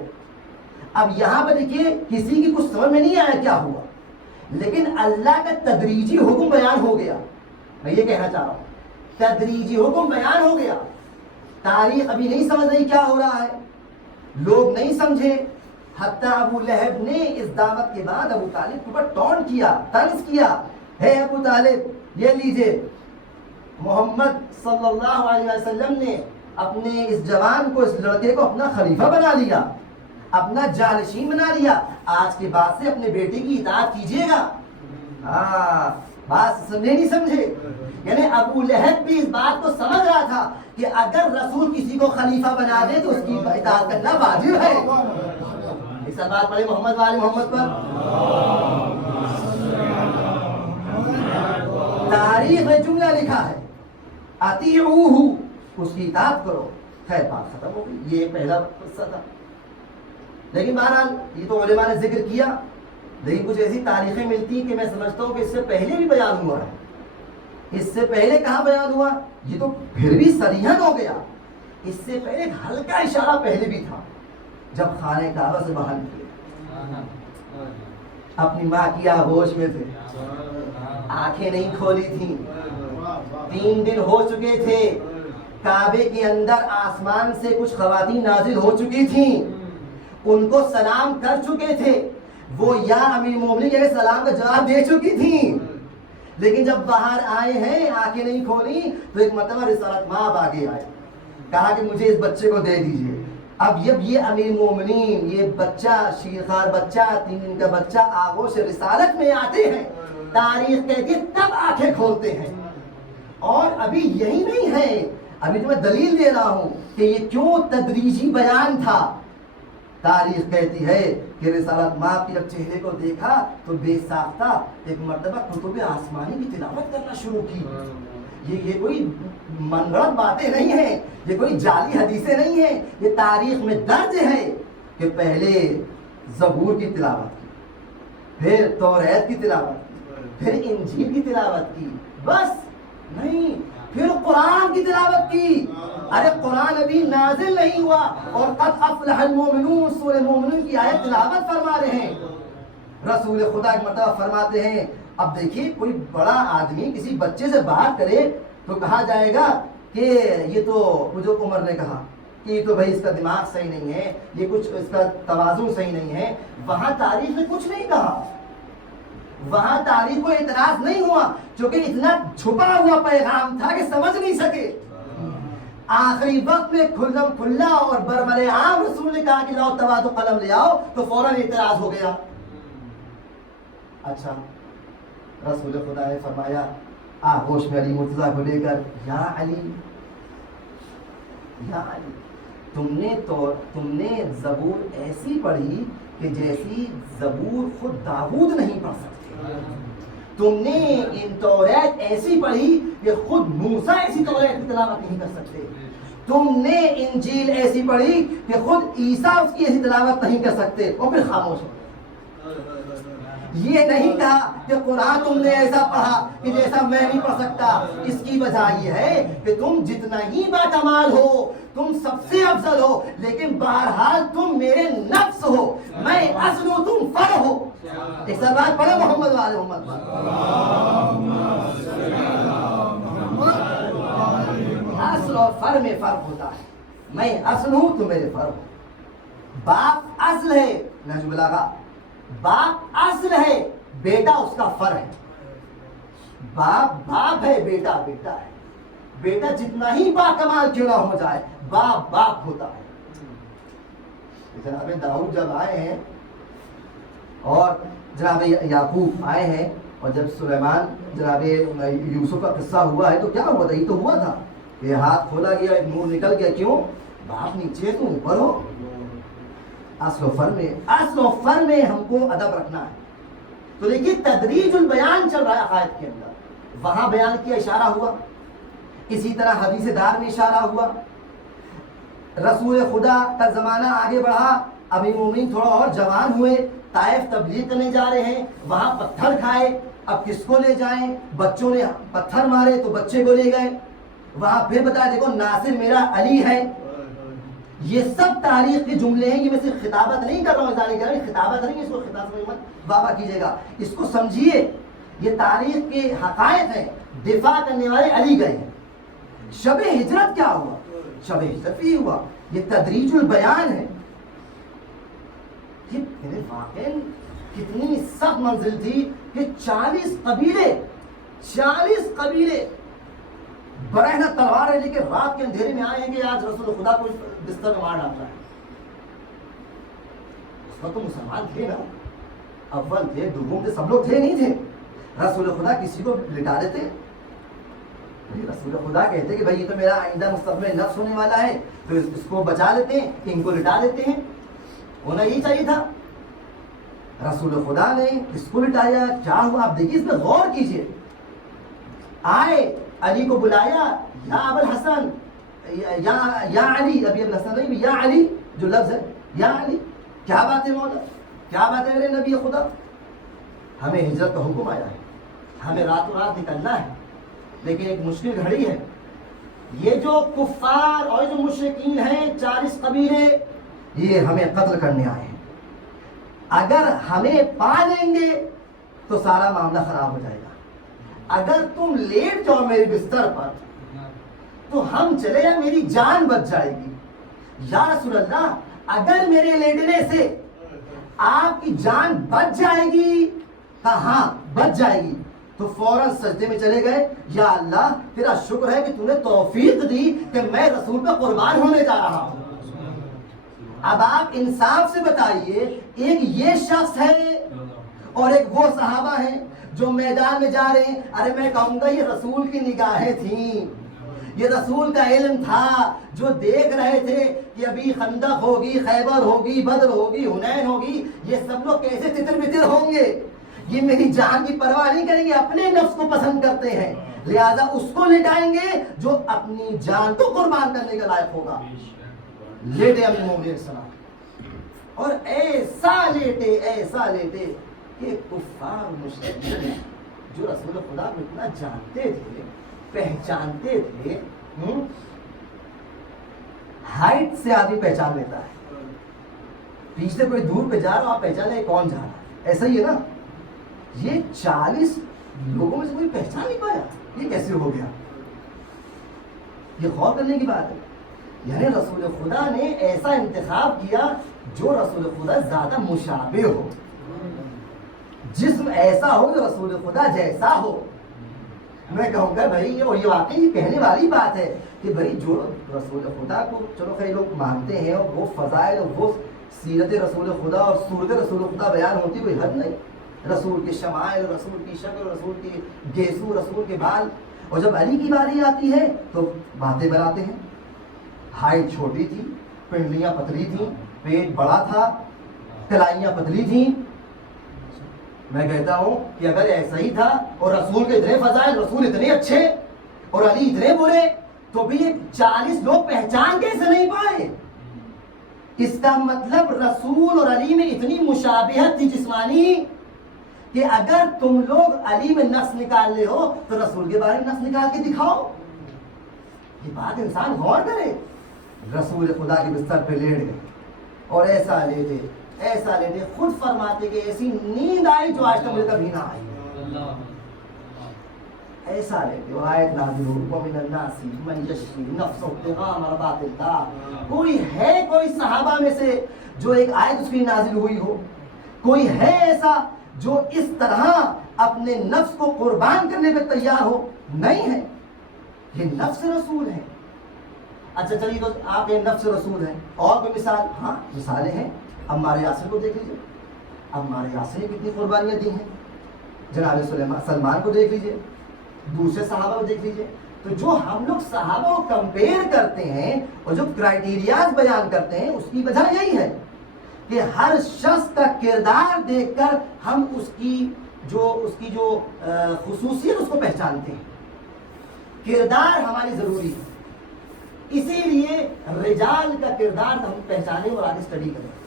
اب یہاں پہ دیکھیے کسی کی کچھ سمجھ میں نہیں آیا کیا ہوا لیکن اللہ کا تدریجی حکم بیان ہو گیا. میں یہ کہنا چاہ رہا ہوں تدریجی حکم بیان ہو گیا. تاریخ ابھی نہیں سمجھ رہی کیا ہو رہا ہے لوگ نہیں سمجھے. حتیٰ ابو لہب نے اس دعوت کے بعد ابو طالب کے اوپر ٹونٹ کیا طنز کیا ہے ابو طالب یہ لیجئے محمد صلی اللہ علیہ وسلم نے اپنے اس جوان کو اس لڑکے کو اپنا خلیفہ بنا لیا اپنا جانشین بنا لیا. آج کے بعد سے اپنے بیٹے کی اطاعت کیجیے گا. بات سمجھے نہیں سمجھے. یعنی ابو لہب بھی اس بات کو سمجھ رہا تھا کہ اگر رسول کسی کو خلیفہ بنا دے تو اس کی اطاعت کرنا واجب ہے. اس بات پڑھے محمد والے محمد پر. تاریخ میں جملہ لکھا ہے اطیعوہ اس کی اطاعت کرو. خیر بات ختم ہو گئی. یہ پہلا قصہ تھا. لیکن بہرحال یہ تو علماء نے ذکر کیا لیکن کچھ ایسی تاریخیں ملتی کہ میں سمجھتا ہوں کہ اس سے پہلے بھی بیان ہوا ہے. اس سے پہلے کہاں بیان ہوا یہ تو پھر بھی صریحاً ہو گیا. اس سے پہلے ایک ہلکا اشارہ پہلے بھی تھا جب خانہ کعبہ سے باہر نکلے اپنی ماں کی آغوش میں تھے آنکھیں نہیں کھولی تھیں 3 دن ہو چکے تھے. کعبے کے اندر آسمان سے کچھ خواتین نازل ہو چکی تھیں ان کو سلام کر چکے تھے. وہ یا امیر مومنین کے سلام کا جواب دے چکی تھیں لیکن جب باہر آئے ہیں آنکھیں نہیں کھولی تو ایک مرتبہ رسالت مآب آگے آئے کہا کہ مجھے اس بچے کو دے دیجئے. اب جب یہ امیر مومنین یہ بچہ شیرخوار بچہ 3 دن کا بچہ آغوش رسالت میں آتے ہیں تاریخ کہتی ہے تب آنکھیں کھولتے ہیں. اور ابھی یہی نہیں ہے ابھی تو میں دلیل دے رہا ہوں کہ یہ کیوں تدریجی بیان تھا. تاریخ کہتی ہے کہ رسالت مآب کے جب چہرے کو دیکھا تو بے ساختہ ایک مرتبہ کتب آسمانی کی تلاوت کرنا شروع کی. یہ کوئی من گھڑت باتیں نہیں ہیں یہ کوئی جعلی حدیثیں نہیں ہیں. یہ تاریخ میں درج ہے کہ پہلے زبور کی تلاوت کی، پھر توریت کی تلاوت کی، پھر انجیل کی تلاوت کی، بس نہیں، پھر قرآن کی تلاوت کی. ارے قرآن ابھی نازل نہیں ہوا اور قد افلح المؤمنون سورہ مومنون کی آیت تلاوت فرما رہے ہیں. رسول خدا ایک مرتبہ فرماتے ہیں، اب دیکھیے کوئی بڑا آدمی کسی بچے سے بات کرے تو کہا جائے گا کہ یہ تو جو عمر نے کہا کہ یہ تو بھائی اس کا دماغ صحیح نہیں ہے، یہ کچھ اس کا توازن صحیح نہیں ہے. وہاں تاریخ نے کچھ نہیں کہا، وہاں تاریخ کو اعتراض نہیں ہوا، کیونکہ اتنا چھپا ہوا پیغام تھا کہ سمجھ نہیں سکے. آخری وقت میں کھلم کھلا اور بربر عام رسول نے کہا کہ لاؤ تواد و قلم لے آؤ، تو فوراً اعتراض ہو گیا. اچھا، رسول خدا نے فرمایا آغوش میں علی مرتضیٰ کو لے کر، یا علی یا علی، تم نے زبور ایسی پڑھی کہ جیسی زبور خود داؤد نہیں پڑھ سکتے. تم نے ان توریت ایسی پڑھی کہ خود موسیٰ ایسی توریت کی تلاوت نہیں کر سکتے. تم نے انجیل ایسی پڑھی کہ خود عیسیٰ اس کی ایسی تلاوت نہیں کر سکتے، اور پھر خاموش ہو. یہ نہیں کہا کہ قرآن تم نے ایسا پڑھا کہ جیسا میں نہیں پڑھ سکتا. اس کی وجہ یہ ہے کہ تم جتنا ہی باکمال ہو، تم سب سے افضل ہو، لیکن بہرحال تم میرے نفس ہو، میں اصل ہوں، تم فر ہو. ایک سر بات پڑھے محمد والے محمد، اصل اور فر میں فرق ہوتا ہے. میں اصل ہوں، تم میرے فر ہو. باپ اصل ہے، نہج البلاغہ، باپ اصل ہے، بیٹا اس کا فر ہے. باپ باپ ہے، بیٹا بیٹا ہے. بیٹا جتنا ہی باکمال کیوں نہ ہو جائے، باپ باپ ہوتا ہے. جناب داؤد جب آئے ہیں اور جناب یعقوب آئے ہیں، اور جب سلیمان جناب یوسف کا قصہ ہوا ہے تو کیا ہوا تھا؟ یہ تو ہوا تھا کہ ہاتھ کھولا گیا، ایک نور نکل گیا. کیوں؟ باپ نیچے تم اوپر ہو. اصل و فر میں ہم کو ادب رکھنا ہے. تو دیکھیے تدریج البیان چل رہا ہے عقائد کے اندر. وہاں بیان کیا اشارہ ہوا، اسی طرح حدیث دار میں اشارہ ہوا. رسول خدا کا زمانہ آگے بڑھا، امیر مومنین تھوڑا اور جوان ہوئے، طائف تبلیغ کرنے جا رہے ہیں، وہاں پتھر کھائے. اب کس کو لے جائیں؟ بچوں نے پتھر مارے تو بچے کو لے گئے. وہاں پھر بتایا دیکھو ناصر میرا علی ہے. یہ سب تاریخ کے جملے ہیں. یہ میں صرف خطابت نہیں کر رہا ہوں، ظاہر کر رہا ہوں، خطابت نہیں، اس کو خطابت مت بابا کیجیے گا. اس کو سمجھیے، یہ تاریخ کے حقائق ہیں. دفاع کرنے والے علی گئے ہیں. شب ہجرت کیا ہوا؟ شب ہجرت ہی ہوا. یہ تدریج البیان ہے. یہ واقعی کتنی سخت منزل تھی کہ 40 قبیلے برہنہ تلوار ہے، لیکن رات کے اندھیرے میں آئے ہیں کہ آج رسول خدا کو بستر میں مار ڈالتا ہے. اس وقت تو مسلمان تھے نا، اول تھے، دوم تھے، سب لوگ تھے نہیں تھے. رسول خدا کسی کو لٹا دیتے؟ رسول خدا کہتے کہ بھائی یہ تو میرا آئندہ مستقبل نفس ہونے والا ہے، تو اس کو بچا لیتے ہیں، ان کو لٹا دیتے ہیں. ہونا یہی چاہیے تھا. رسول خدا نے اس کو لٹایا. کیا ہوا آپ دیکھیے، اس میں غور کیجیے. آئے، علی کو بلایا، یا ابو الحسن، یا علی، ابھی ابو الحسن نہیں، یا علی جو لفظ ہے، یا علی. کیا بات ہے مولا، کیا بات ہے میرے نبی خدا؟ ہمیں ہجرت کا حکم آیا ہے، ہمیں راتوں رات نکلنا ہے، لیکن ایک مشکل گھڑی ہے. یہ جو کفار اور جو مشرکین ہیں 40 قبیلے، یہ ہمیں قتل کرنے آئے ہیں. اگر ہمیں پا لیں گے تو سارا معاملہ خراب ہو جائے گا. اگر تم لیٹ جاؤ میرے بستر پر تو ہم چلے جائیں، میری جان بچ جائے گی. یا رسول اللہ، اگر میرے لیٹنے سے آپ کی جان بچ جائے گی، کہاں بچ جائے گی، تو فوراً سجدے میں چلے گئے. یا اللہ تیرا شکر ہے کہ تو نے توفیق دی کہ میں رسول پہ قربان ہونے جا رہا ہوں. اب آپ انصاف سے بتائیے، ایک یہ شخص ہے اور ایک وہ صحابہ ہیں جو میدان میں جا رہے ہیں. ارے میں کہوں گا یہ رسول کی نگاہیں تھیں، یہ رسول کا علم تھا، جو دیکھ رہے تھے کہ ابھی خندق ہوگی، خیبر ہوگی، بدر ہوگی، حنین ہوگی، یہ سب لوگ کیسے تتر بتر ہوں گے. یہ میری جان کی پرواہ نہیں کریں گے، اپنے نفس کو پسند کرتے ہیں، لہذا اس کو لٹائیں گے جو اپنی جان کو قربان کرنے کا لائق ہوگا. لیٹے امیر مومنین السلام، اور ایسا لیٹے کہ کفار مشرکین جو رسول خدا کو اتنا جانتے تھے پہچانتے تھے، ہائٹ سے آدمی پہچان لیتا ہے، پیچھے کوئی دور پہ جا رہا آپ پہچان لے کون جا رہا ہے، ایسا ہی ہے نا. یہ 40 لوگوں میں سے کوئی پہچان نہیں پایا، یہ کیسے ہو گیا؟ یہ غور کرنے کی بات ہے. یعنی رسول خدا نے ایسا انتخاب کیا جو رسول خدا زیادہ مشابہ ہو، جسم ایسا ہو جو رسول خدا جیسا ہو. میں کہوں گا بھائی یہ واقعی کہنے والی بات ہے کہ بھائی جو رسول خدا کو چلو کئی لوگ مانتے ہیں اور وہ فضائل اور وہ سیرت رسول خدا اور صورت رسول خدا بیان ہوتی کوئی حد نہیں. رسول کے شمائل، رسول کی شکل، رسول کی گیسو، رسول کے بال. اور جب علی کی باری آتی ہے تو باتیں بناتے ہیں. ہائٹ چھوٹی تھی، پنڈلیاں پتلی تھیں، پیٹ بڑا تھا، کلائیاں پتلی تھیں. میں کہتا ہوں کہ اگر ایسا ہی تھا اور رسول کے اتنے فضائل، رسول اتنے اچھے اور علی اتنے برے، تو بھی 40 لوگ پہچان کیسے نہیں پائے؟ اس کا مطلب رسول اور علی میں اتنی مشابہت تھی جسمانی کہ اگر تم لوگ علی میں نقص نکال لے ہو تو رسول کے بارے میں نقص نکال کے دکھاؤ. یہ بات انسان غور کرے. رسول خدا کے بستر پہ لیٹ گئے اور ایسا لیٹے خود فرماتے کہ ایسی نیند آئی جو آج تک مجھے کبھی نہ آئی. ایسا لیٹے اور آیت نازل ہو وَمِنَ النَّاسِ مَن يَشْرِي نَفْسَهُ ابْتِغَاءَ مَرْضَاتِ اللَّهِ. کوئی صحابہ میں سے جو ایک آیت اس کی نازل ہوئی ہو، کوئی ہے ایسا جو اس طرح اپنے نفس کو قربان کرنے پہ تیار ہو؟ نہیں ہے. یہ نفس رسول ہے. اچھا چلیے تو آپ یہ نفس رسول ہیں، اور کوئی مثال؟ ہاں مثالیں ہیں. عمار یاسر کو دیکھ لیجیے، عمار یاسر نے کتنی قربانیاں دی ہیں. جناب سلمان کو دیکھ لیجیے، دوسرے صحابہ کو دیکھ لیجیے. تو جو ہم لوگ صحابہ کو کمپیئر کرتے ہیں اور جو کرائٹیریاز بیان کرتے ہیں، اس کی وجہ یہی ہے کہ ہر شخص کا کردار دیکھ کر ہم اس کی جو خصوصیت اس کو پہچانتے ہیں. کردار ہماری ضروری ہے، اسی لیے رجال کا کردار ہم پہچانے اور آگے اسٹڈی کریں.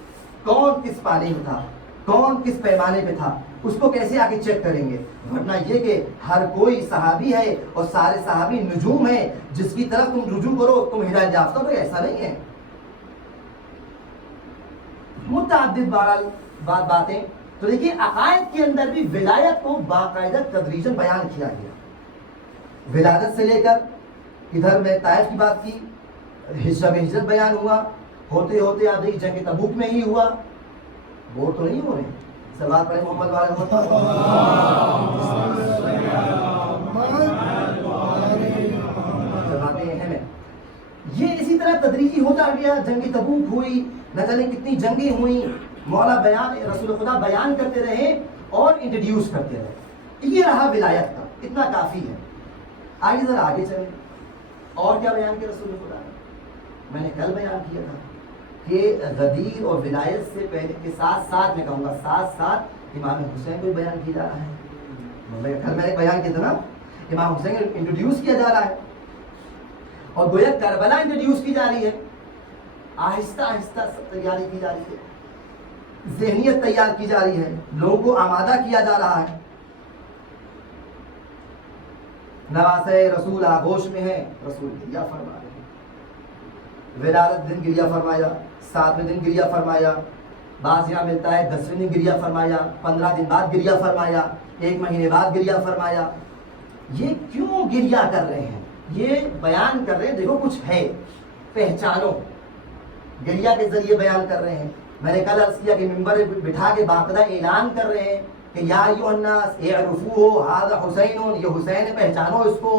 کون کس پانے میں تھا، کون کس پیمانے پہ تھا، اس کو کیسے آگے چیک کریں گے. ورنہ یہ کہ ہر کوئی صحابی ہے اور سارے صحابی نجوم ہیں، جس کی طرف تم رجوع کرو تم ہدایت یافتہ ہو، ایسا نہیں ہے. متعدد باتیں. تو دیکھیے عقائد کے اندر بھی ولایت کو باقاعدہ تدریجاً بیان کیا گیا. ولادت سے لے کر ادھر میں طائف کی بات کی، ہجرت بیان ہوا، ہوتے ہوتے آپ دیکھیں جنگ تبوک میں ہی ہوا. وہ تو نہیں ہو رہے. سلوات پڑھیں محمد والے یہ اسی طرح تدریجی ہوتا گیا. جنگ تبوک ہوئی، نہ جانے کتنی جنگیں ہوئیں. مولا بیان رسول خدا بیان کرتے رہے اور انٹروڈیوس کرتے رہے. یہ رہا ولایت کا، اتنا کافی ہے. آئیے ذرا آگے چلیں. اور کیا بیان کیا رسول خدا نے؟ میں نے کل بیان کیا تھا کہ غدیر اور ولایت سے پہلے کے ساتھ میں کہوں گا ساتھ امام حسین کو بیان کیا جا رہا ہے. کل میں نے بیان کیا تھا نا، امام حسین کو انٹروڈیوس کیا جا رہا ہے اور گویا کربلا انٹروڈیوس کی جا رہی ہے. آہستہ آہستہ سب تیاری کی جا رہی ہے، ذہنیت تیار کی جا رہی ہے، لوگوں کو آمادہ کیا جا رہا ہے. نواسہ رسول آغوش میں ہے، رسول گریہ فرما رہے ہیں. ولادت دن گریہ فرمایا، 7ویں دن گریہ فرمایا، بعض یہاں ملتا ہے 10ویں دن گریہ فرمایا، 15 دن بعد گریہ فرمایا، 1 مہینے بعد گریہ فرمایا. یہ کیوں گریہ کر رہے ہیں؟ یہ بیان کر رہے ہیں دیکھو کچھ ہے، پہچانو. گریہ کے ذریعے بیان کر رہے ہیں. میں نے کل عرض کیا کہ ممبر بٹھا کے باقاعدہ اعلان کر رہے ہیں کہ یا ایھا الناس اعرفوہ ھذا حسین، یہ حسین ہے، پہچانو اس کو.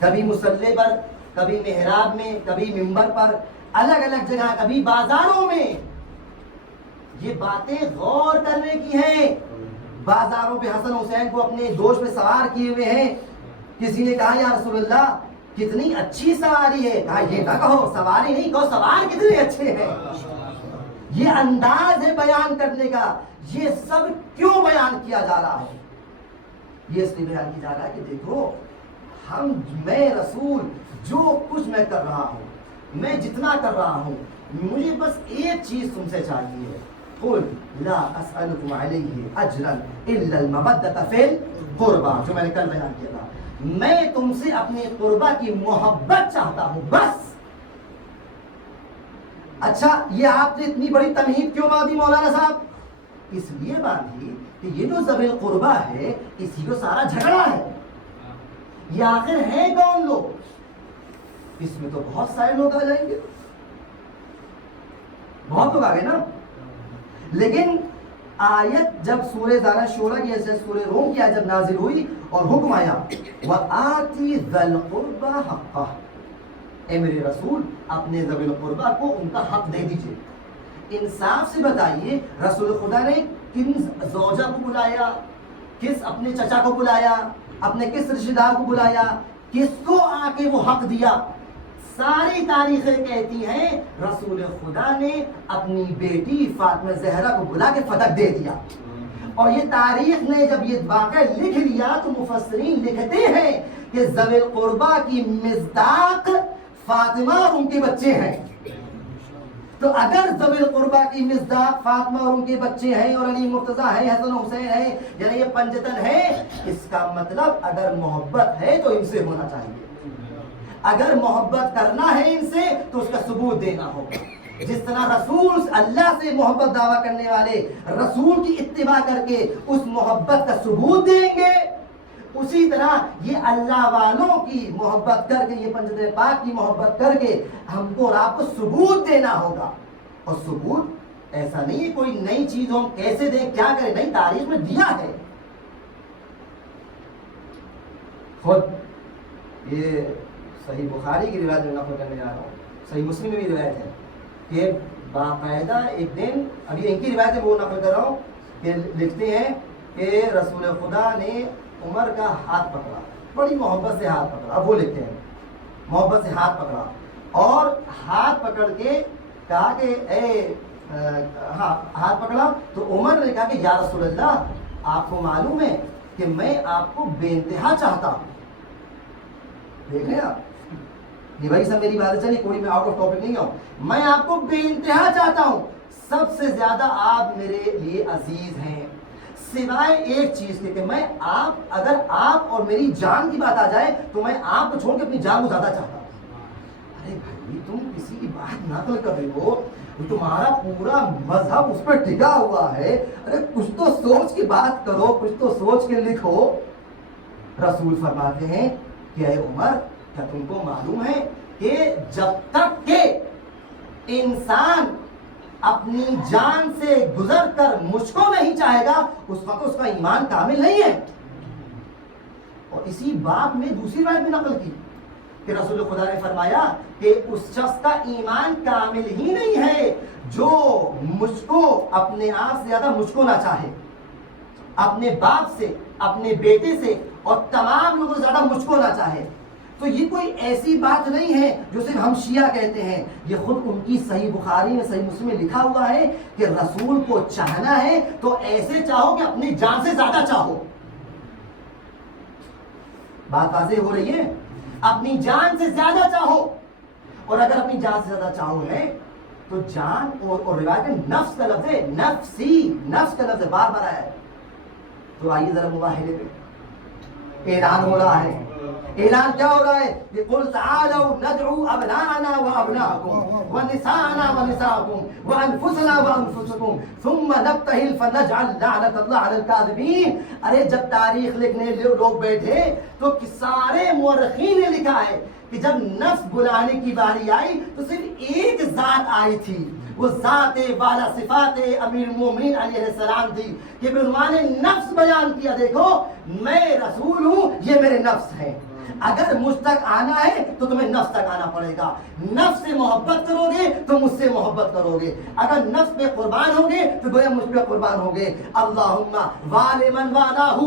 کبھی مصلی پر، کبھی محراب میں، کبھی ممبر پر، الگ الگ جگہ، کبھی بازاروں میں. یہ باتیں غور کرنے کی ہیں. بازاروں پہ حسن حسین کو اپنے دوش پہ سوار کیے ہوئے ہیں. کسی نے کہا یا رسول اللہ کتنی اچھی سواری ہے. کہا یہ نہ کہو سواری نہیں، کہو سوار کتنے اچھے ہیں. یہ انداز ہے بیان کرنے کا. یہ سب کیوں بیان کیا جا رہا ہے؟ یہ اس لیے بیان کیا جا رہا ہے کہ دیکھو میں رسول جو کچھ میں کر رہا ہوں میں جتنا کر رہا ہوں مجھے بس ایک چیز تم سے چاہیے. قل لا اسألكم علیہ اجرا الا المودۃ فی القربى, جو میں نے کل بیان کیا تھا. میں تم سے اپنے قربا کی محبت چاہتا ہوں بس. اچھا یہ آپ نے اتنی بڑی تمہید کیوں باندھی مولانا صاحب؟ اس لیے باندھی کہ یہ جو ذوی القربہ ہے اسی کو سارا جھگڑا ہے. یہ آخر ہیں کون لوگ؟ اس میں تو بہت سارے لوگ آ جائیں گے, بہت لوگ آ گئے نا. لیکن آیت جب سورہ دارہ شورى کی ایسے سورہ روم کی آیت جب نازل ہوئی اور حکم آیا وَآتِ ذَا الْقُرْبَى حَقَّهُ, اے میرے رسول اپنے ذوی القربہ کو ان کا حق دے دیجئے. انصاف سے بتائیے رسول خدا نے کن زوجہ کو بلایا, کس اپنے چچا کو بلایا, اپنے کس رشتہ دار کو بلایا, کس کو آ کے وہ حق دیا؟ ساری تاریخیں کہتی ہیں رسول خدا نے اپنی بیٹی فاطمہ زہرا کو بلا کے فتح دے دیا. اور یہ تاریخ نے جب یہ واقعہ لکھ لیا تو مفسرین لکھتے ہیں کہ ذوی القربہ کی مصداق فاطمہ اور ان کے بچے ہیں. تو اگر ذوی القربہ کی مصداق فاطمہ اور ان کے بچے ہیں اور علی مرتضیٰ ہیں, حسن حسین ہیں, یعنی یہ پنجتن ہے, اس کا مطلب اگر محبت ہے تو ان سے ہونا چاہیے. اگر محبت کرنا ہے ان سے تو اس کا ثبوت دینا ہوگا. جس طرح رسول اللہ سے محبت دعویٰ کرنے والے رسول کی اتباع کر کے اس محبت کا ثبوت دیں گے, اسی طرح یہ اللہ والوں کی محبت کر کے, یہ پنجتن پاک کی محبت کر کے ہم کو اور آپ کو ثبوت دینا ہوگا. اور ثبوت ایسا نہیں ہے کوئی نئی چیز ہم کیسے دیں کیا کریں, نہیں, تاریخ میں دیا ہے. خود یہ صحیح بخاری کی روایت میں نقل کرنے جا رہا ہوں, صحیح مسلم میں بھی روایت ہے کہ باقاعدہ ایک دن, ابھی ان کی روایت میں وہ نقل کر رہا ہوں کہ لکھتے ہیں کہ رسول خدا نے عمر کا ہاتھ پکڑا, بڑی محبت سے ہاتھ پکڑا. اب وہ لکھتے ہیں محبت سے ہاتھ پکڑا اور ہاتھ پکڑ کے کہا کہ اے ہاتھ پکڑا تو عمر نے کہا کہ یا رسول اللہ آپ کو معلوم ہے کہ میں آپ کو بے انتہا چاہتا ہوں. دیکھ رہے ہیں آپ, یہ بھائی سب میری بات چلی, کوئی میں آؤٹ آف ٹاپک نہیں ہوں. میں آپ کو بے انتہا چاہتا ہوں, سب سے زیادہ آپ میرے لیے عزیز ہیں, سوائے ایک چیز کے کہ میں اگر آپ اور میری جان کی بات آ جائے تو میں آپ کو چھوڑ کے اپنی جان کو زیادہ چاہتا ہوں. ارے بھائی تم کسی کی بات نقل کر رہے ہو, تمہارا پورا مذہب اس پر ٹکا ہوا ہے, ارے کچھ تو سوچ کی بات کرو, کچھ تو سوچ کے لکھو. رسول فرماتے ہیں کہ اے عمر کیا تم کو معلوم ہے کہ جب تک کہ انسان اپنی جان سے گزر کر مجھ کو نہیں چاہے گا اس وقت اس کا ایمان کامل نہیں ہے. اور اسی بات میں دوسری بات بھی نقل کی کہ رسول خدا نے فرمایا کہ اس شخص کا ایمان کامل ہی نہیں ہے جو مجھ کو اپنے آپ سے زیادہ مجھ کو نہ چاہے, اپنے باپ سے, اپنے بیٹے سے اور تمام لوگوں سے زیادہ مجھ کو نہ چاہے. تو یہ کوئی ایسی بات نہیں ہے جو صرف ہم شیعہ کہتے ہیں, یہ خود ان کی صحیح بخاری میں صحیح مسلم میں لکھا ہوا ہے کہ رسول کو چاہنا ہے تو ایسے چاہو کہ اپنی جان سے زیادہ چاہو. بات واضح ہو رہی ہے, اپنی جان سے زیادہ چاہو. اور اگر اپنی جان سے زیادہ چاہو ہے تو جان اور روایت میں نفس کا لفظ ہے, نفسی, نفس کا لفظ بار بار آیا ہے. تو آئیے ذرا مباحثے پہ اعلان ہو رہا ہے. اعلان کیا ہو رہا ہے کہ قل تعالوا ندعو ابناءنا وابناءکم ونساءنا ونساءکم وانفسنا وانفسکم ثم نبتہل فنجعل لعنت اللہ علی الکاذبین. ارے جب تاریخ لکھنے لوگ بیٹھے تو سارے مورخین نے لکھا ہے کہ جب نفس بلانے کی باری آئی تو صرف ایک ذات آئی تھی, وہ ذات والا صفات امیر المومنین علیہ السلام تھی کہ عنوان نفس بیان کیا, دیکھو میں رسول ہوں, یہ میرے نفس ہیں. اگر مجھ تک آنا ہے تو تمہیں نفس تک آنا پڑے گا. نفس سے محبت کرو گے تو مجھ سے محبت کرو گے, اگر نفس پہ قربان ہوگے تو گویا مجھ پہ قربان ہوگے. اللہم وال من والاہ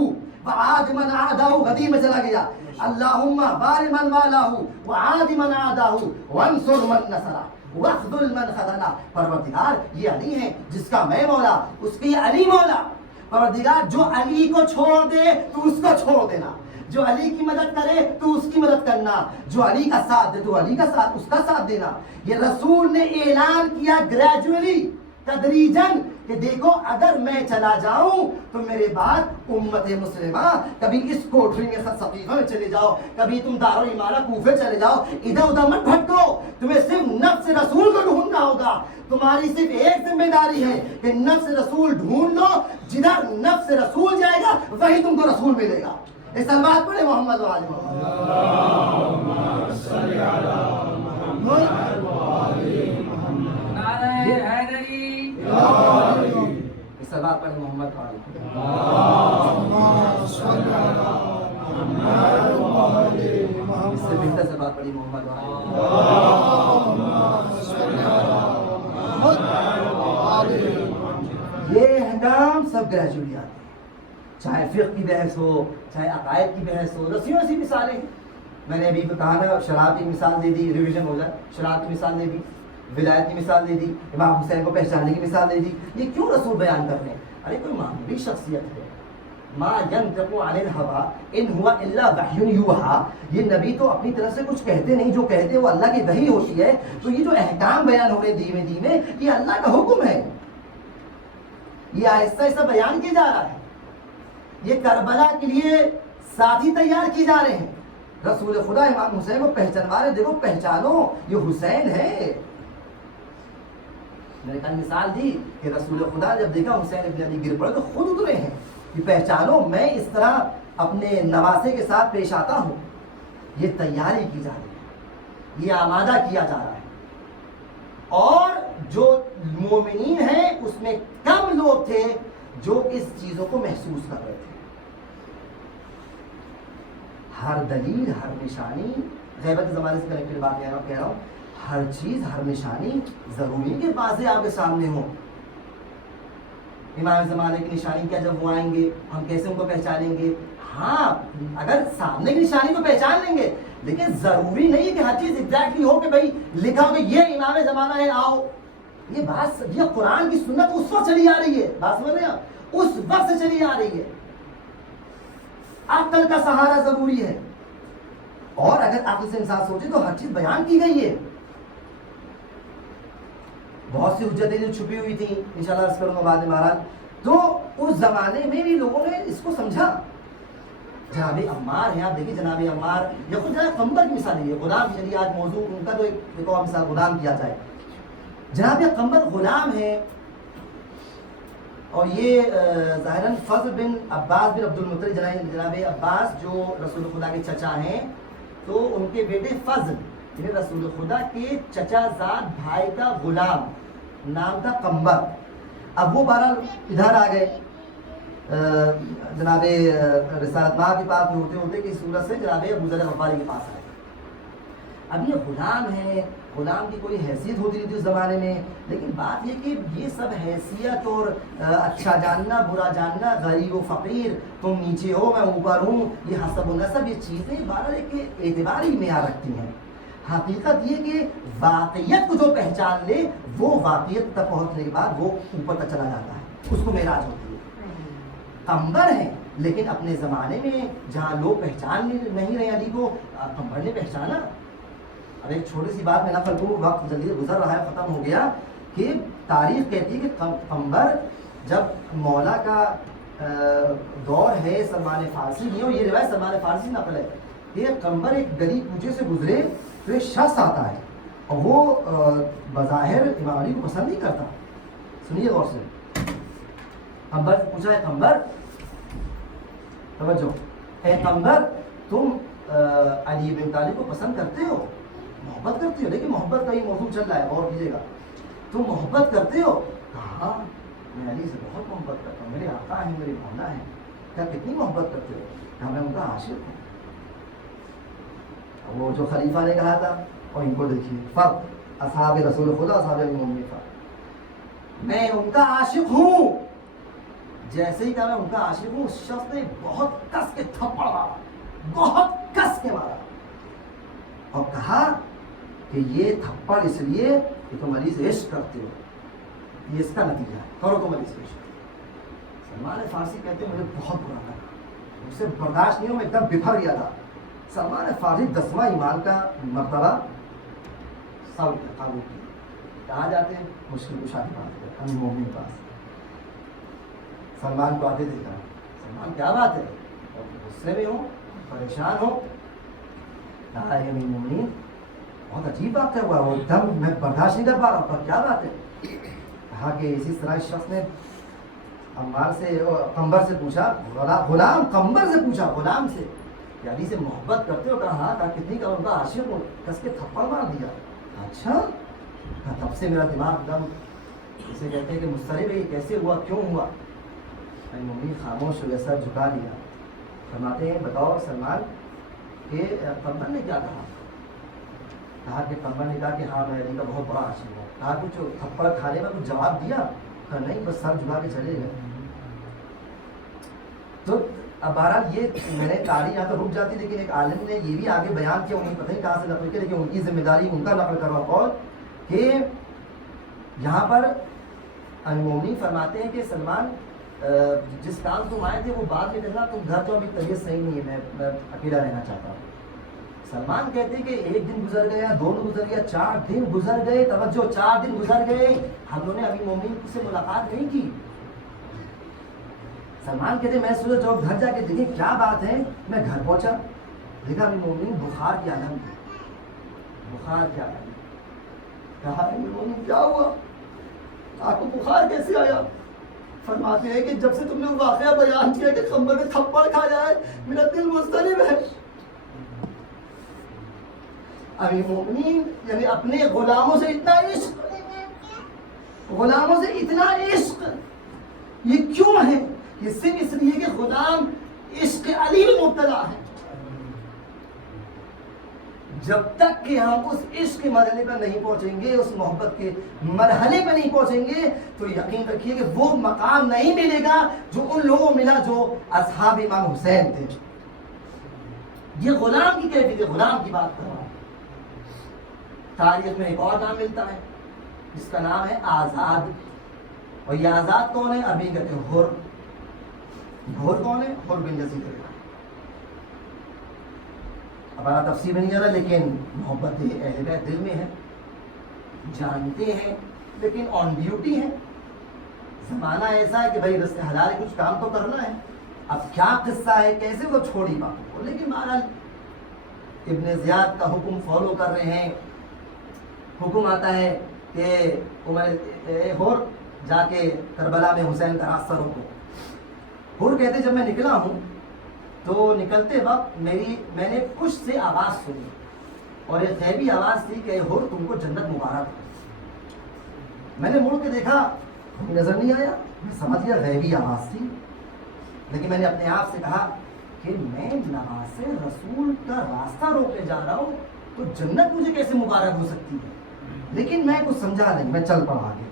وعاد من عاداہ, غدیر میں چلا گیا. اللہم وال من والاہ وعاد من عاداہ وانصر من نصرہ وَخْذُلْ مَنْ خَذَلَا. پروردگار یہ علی ہے جس کا میں مولا, اس کی علی مولا. پروردگار جو علی کو چھوڑ دے تو اس کو چھوڑ دینا, جو علی کی مدد کرے تو اس کی مدد کرنا. کرنا، جو علی کا ساتھ دے تو علی کا ساتھ، اس کا ساتھ دینا. یہ رسول نے اعلان کیا گریجولی، تدریجاً، کہ دیکھو اگر میں چلا جاؤں تو میرے بعد امت مسلمہ کبھی اس کوٹری میں سقیفہ میں چلے جاؤ، کبھی تم دارالامارہ کوفے چلے جاؤ، ادھر ادھر مت بھٹکو. تمہیں صرف نفس رسول کو ڈھونڈنا ہوگا. تمہاری صرف ایک ذمہ داری ہے کہ نفس رسول ڈھونڈ لو. جدھر نفس رسول جائے گا وہی تم کو رسول ملے گا. اس سلوات پڑھے محمد و آل محمد. نعرہ حیدری. اس سلوات پڑھے محمد و آل محمد. اس سے بہتر سلوات پڑھی محمد و آل محمد. یہ احکام سب گریجولی آتے ہیں، چاہے فقہ کی بحث ہو، چاہے عقائد کی بحث ہو. رسیوں سی مثالیں. میں نے ابھی کہا نا، شراب کی مثال دے دی، ریویژن ہو جائے. شراب کی مثال دے دی، ولایت کی مثال دے دی، امام حسین کو پہچاننے کی مثال دے دی. یہ کیوں رسول بیان کر رہے ہیں؟ ارے کوئی معمولی شخصیت ہے، ما ینطق عن الهوى ان هو الا وحی یوحی. یہ نبی تو اپنی طرف سے کچھ کہتے نہیں، جو کہتے وہ اللہ کی وحی ہوتی ہے. تو یہ جو احکام بیان ہو رہے دھیمے دھیمے، یہ اللہ کا حکم ہے. یہ آہستہ آہستہ بیان کیا جا رہا ہے. یہ کربلا کے لیے ساتھی تیار کیے جا رہے ہیں. رسول خدا امام حسین کو پہچانوا رہے، دیکھو پہچانو یہ حسین ہے. میں نے کل مثال دی کہ رسول خدا جب دیکھا حسین ابن علی گر پڑے تو خود اترے ہیں کہ پہچانو میں اس طرح اپنے نواسے کے ساتھ پیش آتا ہوں. یہ تیاری کی جا رہی ہے، یہ آمادہ کیا جا رہا ہے. اور جو مومنین ہیں اس میں کم لوگ تھے جو اس چیزوں کو محسوس کر رہے تھے. ہر دلیل، ہر نشانی، غیبت کے زمانے سے کنیکٹڈ بات کہہ رہا ہوں، ہر چیز، ہر نشانی ضروری کہ واضح آپ کے سامنے ہو. امام زمانے کی نشانی کیا، جب وہ آئیں گے ہم کیسے ان کو پہچانیں گے؟ ہاں اگر سامنے کی نشانی کو پہچان لیں گے، لیکن ضروری نہیں کہ ہر چیز ایگزیکٹلی ہو کہ بھائی لکھا ہو کہ یہ امام زمانہ ہے آؤ. یہ بات، یہ قرآن کی سنت اس وقت چلی آ رہی ہے. بات سمجھ رہے ہیں آپ؟ اس وقت سے چلی آ رہی ہے. عقل کا سہارا ضروری ہے. اور اگر عقل سے انسان سوچے تو ہر چیز بیان کی گئی ہے. بہت سی حجتیں جو چھپی ہوئی تھیں، انشاءاللہ عرض کروں گا بعد میں مہاراج. تو اس زمانے میں بھی لوگوں نے اس کو سمجھا. جناب عمار ہیں، آپ دیکھیے جناب عمار، یا خود جناب قمبر کی مثال ہے. غلام، چلیے آج موضوع ان کا تو ایک اور مثال غلام کیا جائے. جناب قمبر غلام ہے، اور یہ ظاہراً فضل بن عباس بن عبد المطلب، جناب عباس جو رسول خدا کے چچا ہیں، تو ان کے بیٹے فضل، یعنی رسول خدا کے چچا زاد بھائی کا غلام نام تھا قمبر. اب وہ بہرحال ادھر آ گئے جناب رسالت ماہ کے پاس ہوتے ہوتے کہ صورت سے جناب ابو ذر غفاری کے پاس آئے. اب یہ غلام ہے، غلام کی کوئی حیثیت ہوتی نہیں تھی اس زمانے میں. لیکن بات یہ کہ یہ سب حیثیت اور اچھا جاننا، برا جاننا، غریب و فقیر، تم نیچے ہو میں اوپر ہوں، یہ حسب و نسب، یہ چیزیں بہرحال ایک اعتباری معیار رکھتی ہیں. حقیقت یہ کہ واقعیت کو جو پہچان لے وہ واقعیت تک پہنچنے کے بعد وہ اوپر تک چلا جاتا ہے، اس کو معراج ہوتی ہے. قمبر ہیں، لیکن اپنے زمانے میں جہاں لوگ پہچان نہیں رہے علی کو، قمبر نے پہچانا. اب ایک چھوٹی سی بات میں نقل کروں، وقت جلدی گزر رہا ہے، ختم ہو گیا، کہ تاریخ کہتی ہے کہ قمبر جب مولا کا دور ہے، سلمان فارسی نہیں، اور یہ روایت سلمان فارسی نقل ہے کہ قمبر ایک گلی کوچے سے گزرے تو ایک شخص آتا ہے اور وہ بظاہر امام علی کو پسند نہیں کرتا. سنیے غور سے. قمبر سے پوچھا ہے، قمبر توجہ، اے قمبر تم علی بن طالب کو پسند کرتے ہو، محبت کرتے ہو؟ لیکن محبت کا ہی موضوع چل رہا ہے، غور کیجیے گا. تم محبت کرتے ہو؟ کہا میں علی سے بہت محبت کرتا ہوں، میرے آقا ہیں، میرے مولا ہیں. کیا کتنی محبت کرتے ہو؟ کہا میں ان کا عاشق ہوں. وہ جو خلیفہ نے کہا تھا، اور ان کو دیکھیے فرق، اصحاب رسول خدا، اصحاب المومنین، فرق. میں ان کا عاشق ہوں. جیسے ہی کہا میں ان کا عاشق ہوں، اس شخص نے بہت کس کے تھپڑ مارا، بہت کس کے مارا، اور کہا کہ یہ تھپڑ اس لیے کہ تم علی سے عشق کرتے ہو، یہ اس کا نتیجہ ہے، کرو تم علی سے عشق. سلمان فارسی کہتے ہیں مجھے بہت برا لگا، مجھ سے برداشت نہیں ہو، میں ایک دم بفر گیا تھا. سلمان فارسی 10واں ایمان کا مرتبہ سعودی قابو کی. کہاں جاتے ہیں؟ مشکل کشا کے پاس، امیر مومن کے پاس. سلمان کو آتے دیکھا، سلمان کیا بات ہے، غصے میں ہو، پریشان ہو. کہا ہے امیر مومن بہت عجیب بات ہے، ہوا وہ ایک دم میں برداشت نہیں کر پا رہا ہوں، پر کیا بات ہے؟ کہا کہ اسی طرح اس شخص نے عمار سے قمبر سے پوچھا، غلام قمبر سے پوچھا، غلام سے کہ علی سے محبت کرتے ہو؟ کہا ہاں. کہا کتنی کا ان کا عاشق ہو؟ کس کے تھپڑ مار دیا. اچھا. تب سے میرا دماغ دم اسے کہتے ہیں کہ مضطرب ہے، یہ کیسے ہوا، کیوں ہوا؟ مومن خاموش ہو گیا، سر جھکا لیا. فرماتے ہیں بتاؤ سلمان کہ قمبر نے کیا کہا؟ کہا کہ قمبر نے کہا کہ ہاں میں علی کا بہت بڑا عاشق ہوں. کہا کچھ تھپڑ کھانے میں کچھ جواب دیا؟ کہا نہیں، بس سر جھکا کے چلے گئے. تو اب بہرحال یہ میں نے تاریخ یہاں تو رک جاتی، لیکن ایک عالم نے یہ بھی آگے بیان کیا، انہیں پتہ نہیں کہاں سے نقل کیا، لیکن ان کی ذمہ داری ان کا نقل کروا قول کہ یہاں پر المومنی فرماتے ہیں کہ سلمان جس کام تم آئے تھے وہ بعد میں کرنا، تم گھر تو ابھی طبیعت صحیح نہیں ہے، میں اکیلا رہنا چاہتا ہوں. سلمان کہتے ہیں کہ ایک دن گزر گیا، 2 دن گزر گیا، 4 دن گزر گئے. توجہ، 4 دن گزر گئے، ہم لوگوں نے ابھی مومن سے ملاقات نہیں کی. سلمان کہتے میں سوچا جو گھر جا کے دیکھیں کیا بات ہے. میں گھر پہنچا، دیکھا ابھی مومن بخار کی عالم، بخار کی عالم. کہا مومن کیا ہوا، آپ کو بخار کیسے آیا؟ فرماتے ہیں کہ جب سے تم نے واقعہ بیان کیا کہ قمبر نے تھپڑ کھایا ہے، میرا دل مضطرب ہے. امیر مومنین یعنی اپنے غلاموں سے اتنا عشق، غلاموں سے اتنا عشق، یہ کیوں ہے؟ یہ صرف اس لیے کہ غلام عشق علی میں مبتلا ہے. جب تک کہ ہم اس عشق کے مرحلے پر نہیں پہنچیں گے، اس محبت کے مرحلے پر نہیں پہنچیں گے، تو یقین رکھیے کہ وہ مقام نہیں ملے گا جو ان لوگوں کو ملا جو اصحاب امام حسین تھے. یہ غلام کی کیفیت ہے، غلام کی بات کر رہا ہوں. تاریخ میں ایک اور نام ملتا ہے جس کا نام ہے آزاد. اور یہ آزاد کون ہے؟ ابھی کہتے ہیں حر. حر کون ہے؟ حر بن یزید. اب آپ تفصیل میں نہیں جانا، لیکن محبت اہل بیت دل میں ہے، جانتے ہیں، لیکن آن ڈیوٹی ہے. زمانہ ایسا ہے کہ بھائی رزق حلال کچھ کام تو کرنا ہے. اب کیا قصہ ہے، کیسے وہ چھوڑی بات کو، لیکن بہرحال ابن زیاد کا حکم فالو کر رہے ہیں. حکم آتا ہے کہ حر جا کے کربلا میں حسین کا راستہ روکو. حر کہتے جب میں نکلا ہوں تو نکلتے وقت میں نے کچھ سے آواز سنی، اور یہ غیبی آواز تھی کہ حر تم کو جنت مبارک. میں نے مڑ کے دیکھا، نظر نہیں آیا، میں سمجھ گیا غیبی آواز تھی. لیکن میں نے اپنے آپ سے کہا کہ میں نماز رسول کا راستہ روکنے جا رہا ہوں تو جنت مجھے کیسے مبارک ہو سکتی ہے. لیکن میں کچھ سمجھا نہیں، میں چل پڑا آگے.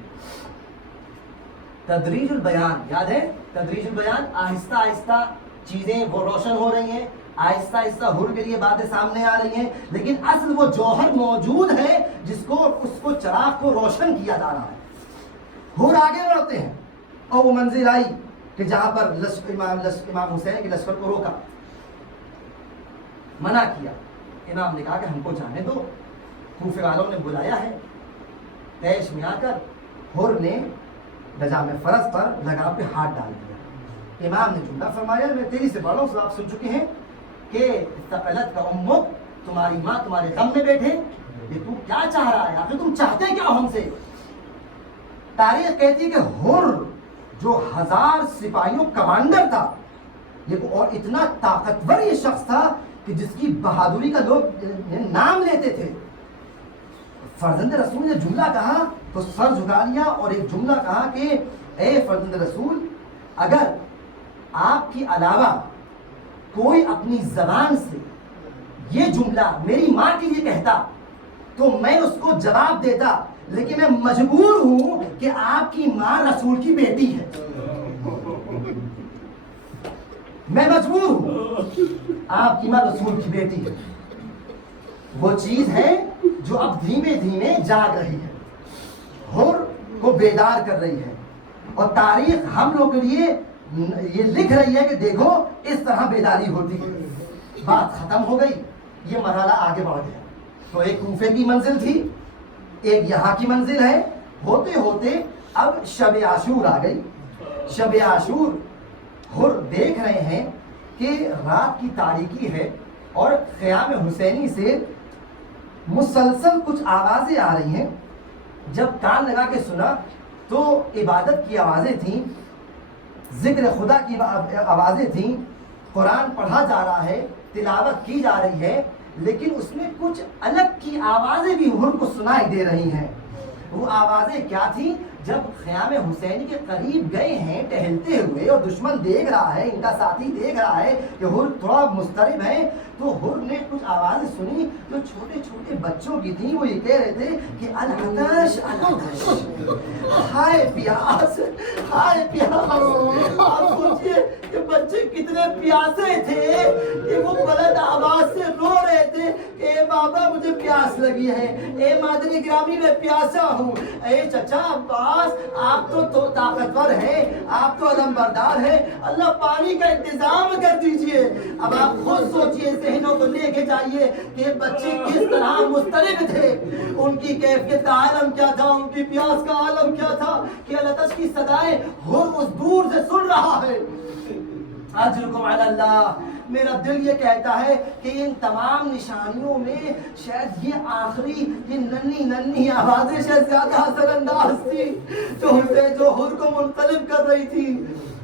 تدریج البیان یاد ہے؟ تدریج البیان، آہستہ آہستہ چیزیں وہ روشن ہو رہی ہیں، آہستہ آہستہ حر کے لیے باتیں سامنے آ رہی ہیں، لیکن اصل وہ جوہر موجود ہے جس کو اس کو چراغ کو روشن کیا جا رہا ہے. حر آگے بڑھتے ہیں اور وہ منزل آئی کہ جہاں پر امام حسین کے لشکر کو روکا، منع کیا. امام نے کہا کہ ہم کو جانے دو، کوفے والوں نے بلایا ہے. تیش میں آ کر حر نے لجام فرض پر لگام پہ ہاتھ ڈال دیا. امام نے جملہ فرمایا، میں تیری سے بڑھوں سے آپ سن چکے ہیں کہ استقلت کا امت، تمہاری ماں تمہارے غم میں بیٹھے. یہ تو کیا چاہ رہا ہے، آخر تم چاہتے کیا ہو ہم سے؟ تاریخ کہتی ہے کہ حر جو 1000 سپاہیوں کمانڈر تھا، یہ اور اتنا طاقتور یہ شخص تھا کہ جس کی بہادری کا لوگ نام لیتے تھے. فرزند رسول نے جملہ کہا تو سر جھکا لیا اور ایک جملہ کہا کہ اے فرزند رسول، اگر آپ کے علاوہ کوئی اپنی زبان سے یہ جملہ میری ماں کے لیے کہتا تو میں اس کو جواب دیتا، لیکن میں مجبور ہوں کہ آپ کی ماں رسول کی بیٹی ہے. میں مجبور ہوں، آپ کی ماں رسول کی بیٹی ہے. وہ چیز ہے جو اب دھیمے دھیمے جاگ رہی ہے، حر کو بیدار کر رہی ہے. اور تاریخ ہم لوگ کے لیے یہ لکھ رہی ہے کہ دیکھو اس طرح بیداری ہوتی ہے. بات ختم ہو گئی، یہ مرحلہ آگے بڑھ گیا. تو ایک کوفے کی منزل تھی، ایک یہاں کی منزل ہے. ہوتے ہوتے اب شب عاشور آ گئی. شب عاشور حر دیکھ رہے ہیں کہ رات کی تاریکی ہے اور خیام حسینی سے مسلسل کچھ آوازیں آ رہی ہیں. جب کان لگا کے سنا تو عبادت کی آوازیں تھیں، ذکر خدا کی آوازیں تھیں، قرآن پڑھا جا رہا ہے، تلاوت کی جا رہی ہے، لیکن اس میں کچھ الگ کی آوازیں بھی حر کو سنائی دے رہی ہیں. وہ آوازیں کیا تھیں؟ جب خیام حسینی کے قریب گئے ہیں ٹہلتے ہوئے اور دشمن دیکھ رہا ہے، ان کا ساتھی دیکھ رہا ہے کہ حر تھوڑا مضطرب ہے، تو حر نے کچھ آوازیں سنی جو چھوٹے چھوٹے بچوں کی تھیں. وہ یہ کہہ رہے تھے کہ العطش العطش، ہائے پیاس ہائے پیاس. آپ سوچئے کہ بچے کتنے پیاسے تھے کہ وہ بلند آواز سے رو رہے تھے کہ اے بابا مجھے پیاس لگی ہے، اے مادری گرامی میں پیاسا ہوں، اے چچا عباس آپ تو طاقتور ہیں، آپ تو علم بردار ہیں، اللہ پانی کا انتظام کر دیجئے. اب آپ خود سوچئے، ذہنوں کو لے کے جائیے کہ بچے کس طرح مضطرب تھے، ان کی کیفیت کا عالم کیا تھا، ان کی پیاس کا عالم کیا تھا کہ العطش کی صدائیں حر اس دور سے سن رہا ہے. اجرکم علی اللہ. میرا دل یہ کہتا ہے کہ ان تمام نشانیوں میں شاید یہ آخری یہ ننھی ننھی آوازیں شاید زیادہ اثر انداز تھی جو حر کو منقلب کر رہی تھی.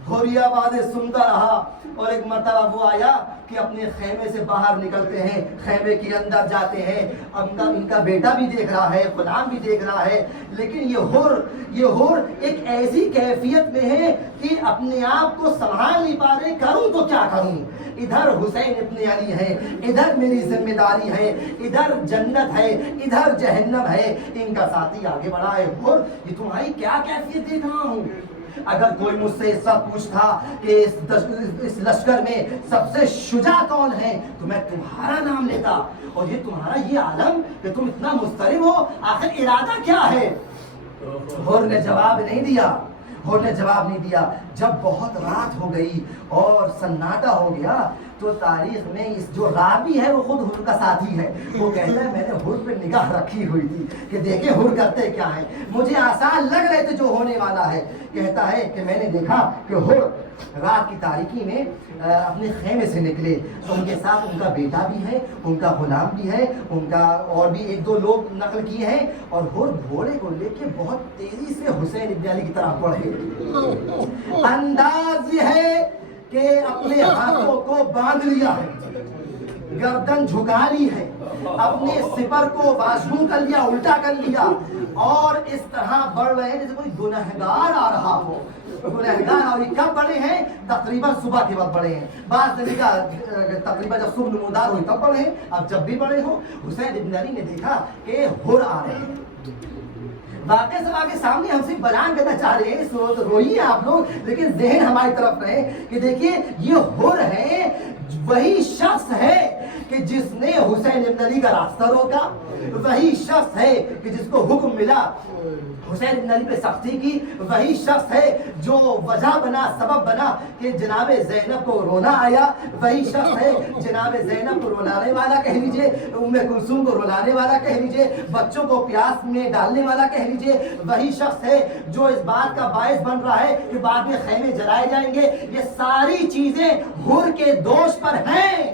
حر یہ آوازیں سنتا رہا اور ایک مرتبہ وہ آیا کہ اپنے خیمے سے باہر نکلتے ہیں، خیمے کے اندر جاتے ہیں. ان کا بیٹا بھی دیکھ رہا ہے، غلام بھی دیکھ رہا ہے، لیکن یہ حر ایک ایسی کیفیت میں ہے کہ اپنے آپ کو سنبھال نہیں پا رہے، کروں تو کیا کروں. ادھر حسین ابن علی ہے، ادھر میری ذمہ داری ہے، ادھر جنت ہے، ادھر جہنم ہے. ان کا ساتھی آگے بڑھا ہے، حر یہ تمہاری کیا کیفیت دیکھ رہا ہوں. اگر کوئی مجھ سے اس وقت پوچھتا کہ اس لشکر میں سب سے شجاع کون ہے تو میں تمہارا نام لیتا. اور یہ تمہارا یہ عالم کہ تم اتنا مضطرب ہو، آخر ارادہ کیا ہے؟ حر نے جواب نہیں دیا. جب بہت رات ہو گئی اور سناٹا ہو گیا تو تاریخ میں اس جو راوی ہے وہ خود حر کا ساتھی ہے. وہ کہتا ہے میں نے حر پہ نگاہ رکھی ہوئی تھی کہ دیکھیں حر کرتے کیا ہے، مجھے آسان لگ رہے تھے جو ہونے والا ہے. کہتا ہے کہ میں نے دیکھا کہ حر رات کی تاریکی میں اپنے خیمے سے نکلے تو ان کے ساتھ ان کا بیٹا بھی ہے، ان کا غلام بھی ہے، ان کا اور بھی ایک دو لوگ نقل کیے ہیں. اور حر گھوڑے کو لے کے بہت تیزی سے حسین ابن علی کی طرف بڑھے. انداز یہ ہے کہ اپنے ہاتھوں کو باندھ لیا ہے، گردن جھکا لی ہے، اپنے سپر کو بازو کر لیا، الٹا کر لیا اور اس طرح بڑھ رہے ہیں جیسے کوئی گنہگار آ رہا ہو. گنہگار اور یہ کب بڑے ہیں؟ تقریباً صبح کے وقت بڑے ہیں. بعض نبی کا تقریباً جب صبح نمودار ہوئی تب بڑے ہیں. اب جب بھی بڑے ہوں حسین ابن علی نے دیکھا کہ حر آ رہے ہیں. واقع سب آگے سامنے ہم سے بیان کرنا چاہ رہے ہیں، روئیے آپ لوگ لیکن ذہن ہماری طرف رہے کہ دیکھیے یہ حر ہے، وہی شخص ہے کہ جس نے حسین ابن علی کا راستہ روکا، وہی شخص ہے کہ جس کو حکم ملا حسین ابن علی پہ سختی کی، وہی شخص ہے جو وجہ بنا، سبب بنا کہ جناب زینب کو رونا آیا، وہی شخص ہے جناب زینب کو رلانے والا کہہ لیجئے، ام کلثوم کو رلانے والا کہہ لیجئے، بچوں کو پیاس میں ڈالنے والا کہہ لیجئے، وہی شخص ہے جو اس بات کا باعث بن رہا ہے کہ بعد میں خیمے جلائے جائیں گے. یہ ساری چیزیں حر کے دوش پر ہیں.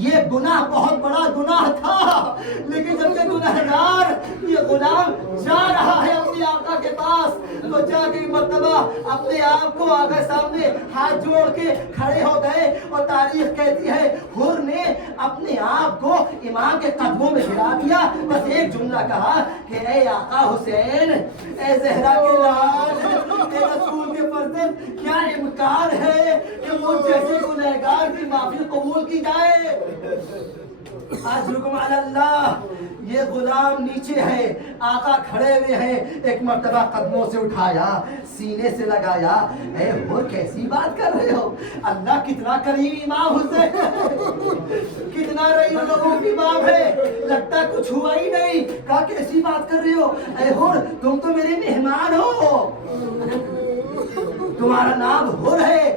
یہ گناہ بہت بڑا گناہ تھا، لیکن جب کہ گنہگار یہ غلام جا رہا ہے اپنے آقا کے پاس تو جا کے مرتبہ اپنے آپ کو آقا سامنے ہاتھ جوڑ کے کھڑے ہو گئے. اور تاریخ کہتی ہے حر نے اپنے آپ کو امام کے قدموں میں گرا دیا، بس ایک جملہ کہا کہ اے آقا حسین، اے زہرا کے لال، اے رسول کے فرزند، کیا امکان ہے کہ مجھ جیسے گنہگار کی معافی قبول کی جائے؟ اجرکم علی اللہ. یہ غلام نیچے ہے، آقا کھڑے ہوئے ہیں. ایک مرتبہ قدموں سے اٹھایا، سینے سے لگایا. اے حر کیسی بات کر رہے ہو؟ اللہ کتنا کریم امام حسین، کتنا رحیم لوگوں کی باپ ہے، لگتا کچھ ہوا ہی نہیں. کہا کیسی بات کر رہے ہو؟ اے حر تم تو میرے مہمان ہو، تمہارا نام حر ہے،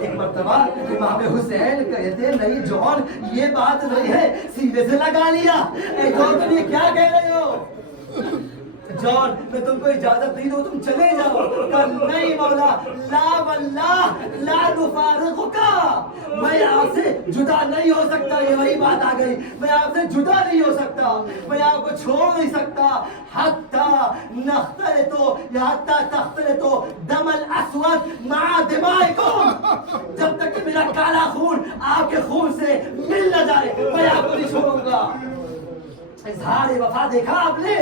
ایک مرتبہ امام حسین کہتے نہیں جان یہ بات نہیں ہے، سینے سے لگا لیا۔ اے جان تم یہ کیا کہہ رہے ہو؟ جان میں تم کو اجازت نہیں دوں تم چلے جاؤ۔ کہ نہیں مولا، لا واللہ لا نفارقک، میں آپ سے جدا نہیں ہو سکتا۔ یہ وہی بات آ گئی، میں آپ سے جدا نہیں ہو سکتا، میں آپ کو چھوڑ نہیں سکتا۔ حتی نختلط یا حتی تختلط دم الاسود مع دمائکم، جب تک کہ میرا کالا خون آپ کے خون سے مل نہ جائے میں آپ کو نہیں چھوڑوں گا۔ اظہار وفا دیکھا آپ نے؟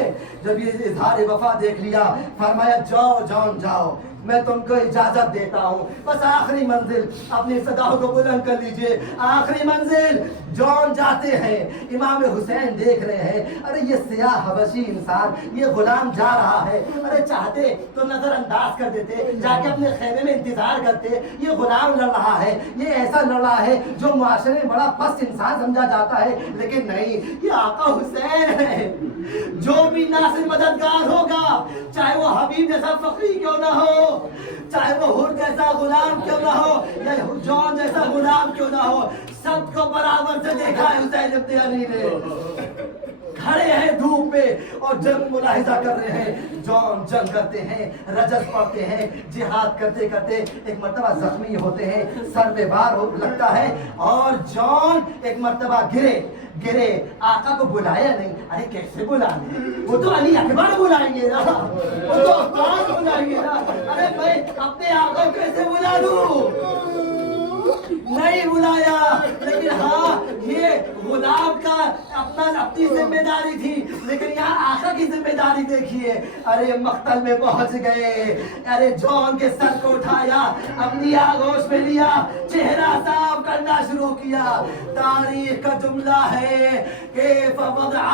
جب یہ اظہار وفا دیکھ لیا فرمایا جاؤ جان جاؤ، میں تم کو اجازت دیتا ہوں، بس آخری منزل، اپنی صداؤں کو بلند کر لیجئے، آخری منزل۔ جان جاتے ہیں، امام حسین دیکھ رہے ہیں، ارے یہ سیاہ حبشی انسان، یہ غلام جا رہا ہے، ارے چاہتے تو نظر انداز کر دیتے، جا کے اپنے خیمے میں انتظار کرتے، یہ غلام لڑ رہا ہے، یہ ایسا لڑ رہا ہے جو معاشرے میں بڑا پست انسان سمجھا جاتا ہے، لیکن نہیں، یہ آقا حسین ہے، جو بھی ناصر مددگار ہوگا، چاہے وہ حبیب جیسا فقیر کیوں نہ ہو، چاہے وہ حر جیسا غلام کیوں نہ ہو یا جان جیسا غلام کیوں نہ ہو، سب کو برابر سے دیکھا ہے حسین ابن علی نے۔ کھڑے ہیں دھوپ پہ اور جنگ ملاحظہ کر رہے ہیں، جان جنگ کرتے ہیں، رجز پڑھتے ہیں، جہاد کرتے کرتے ایک مرتبہ زخمی ہوتے ہیں، سر پہ بار لگتا ہے اور جان ایک مرتبہ گرے، آقا کو بلایا نہیں، ارے کیسے بلانے، وہ تو علی اکبر بلائیں گے نا، وہ تو عباس بلائیں گے نا، ارے میں اپنے آقا کو کیسے بلا دوں؟ نہیں بلایا، لیکن ہاں یہ غلام کا اپنی ذمہ داری تھی، لیکن یہاں آقا کی ذمہ داری دیکھیے۔ ارے مقتل میں پہنچ گئے، ارے جان کے سر کو اٹھایا، اپنی آغوش میں لیا، چہرہ صاف کرنا شروع کیا۔ تاریخ کا جملہ ہے کیف وضع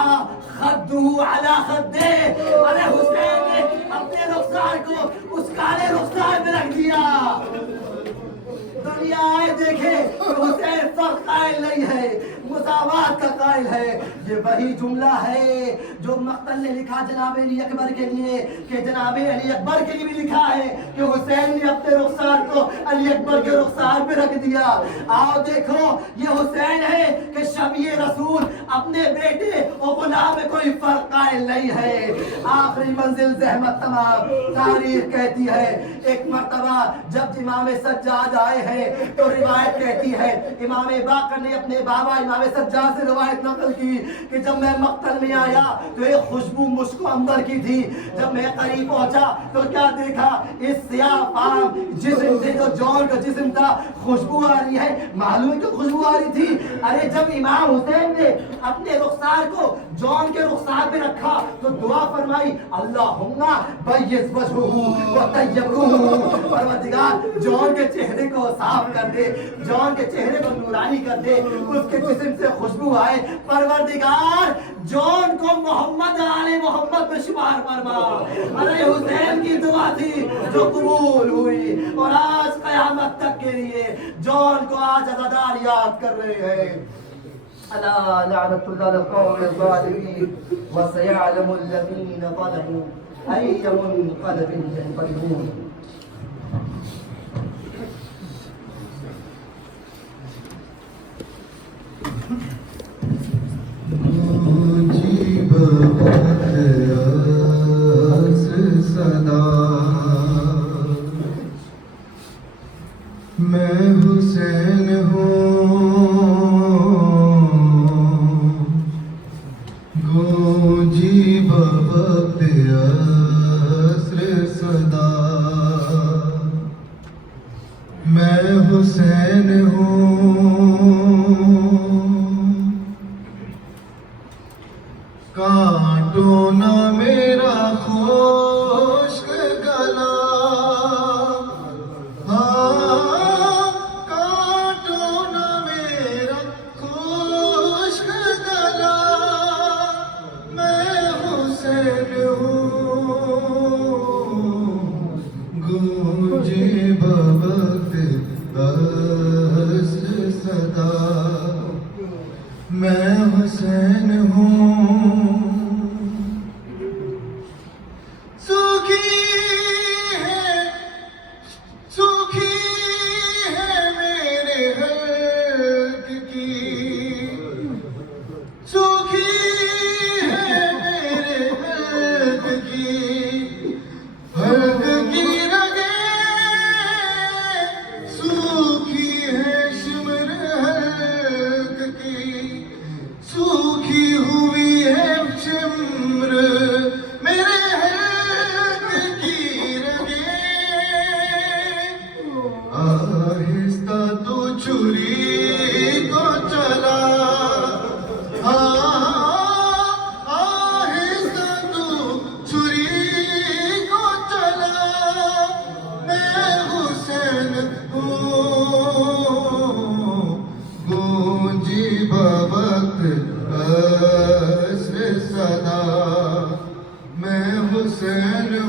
خدہ علی خدہ، ارے حسین نے اپنے رخسار کو اس کالے رخسار میں رکھ دیا۔ دنیا آئے دیکھے کہ حسین فرق قائل نہیں ہے، مساوات کا قائل ہے۔ یہ وہی جملہ ہے جو مقتل نے لکھا جناب علی اکبر کے لیے، کہ جناب علی اکبر کے لیے بھی لکھا ہے کہ حسین نے اپنے رخسار کو علی اکبر کے رخسار پہ رکھ دیا۔ آؤ دیکھو یہ حسین ہے کہ شبیہ رسول اپنے بیٹے اور غلام میں کوئی فرق قائل نہیں ہے۔ آخری منزل زحمت تمام، تاریخ کہتی ہے ایک مرتبہ جب امام سجاد آئے ہیں تو روایت کہتی ہے امام باقر نے اپنے بابا امام سجاد سے روایت نقل کی کہ جب میں مقتل میں آیا تو ایک خوشبو مشک و عنبر کی تھی، جب میں قریب پہنچا تو کیا دیکھا، اس سیاہ فام جسم سے جو جان کا جسم تھا خوشبو آ رہی ہے، معلوم کہ خوشبو آ رہی تھی۔ ارے جب امام حسین نے اپنے رخسار کو جان کے رخسار پہ رکھا تو دعا فرمائی اللہم بیض وجہہ وطیب روحہ، پروردگار جان کے چہرے کو صاف کر دے، جان کے چہرے کو نورانی کر دے، اس کے جسم سے خوشبو آئے، پروردگار جان کو محمد آل محمد میں شمار فرما۔ ارے حسین کی دعا تھی جو قبول ہوئی اور آج قیامت تک کے لیے جان کو آج عزادار یاد کر رہے ہیں۔ الا لعنت اللہ القوم الظالمین وسيعلم الذين ظلموا اي منقلب ينقلبون۔ میں حسین ہوں گونجی بوقت عصر صدا، میں حسین ہوں کانٹو نہ میرا خشک گلا، میں حسین ہوں سوکھی ہے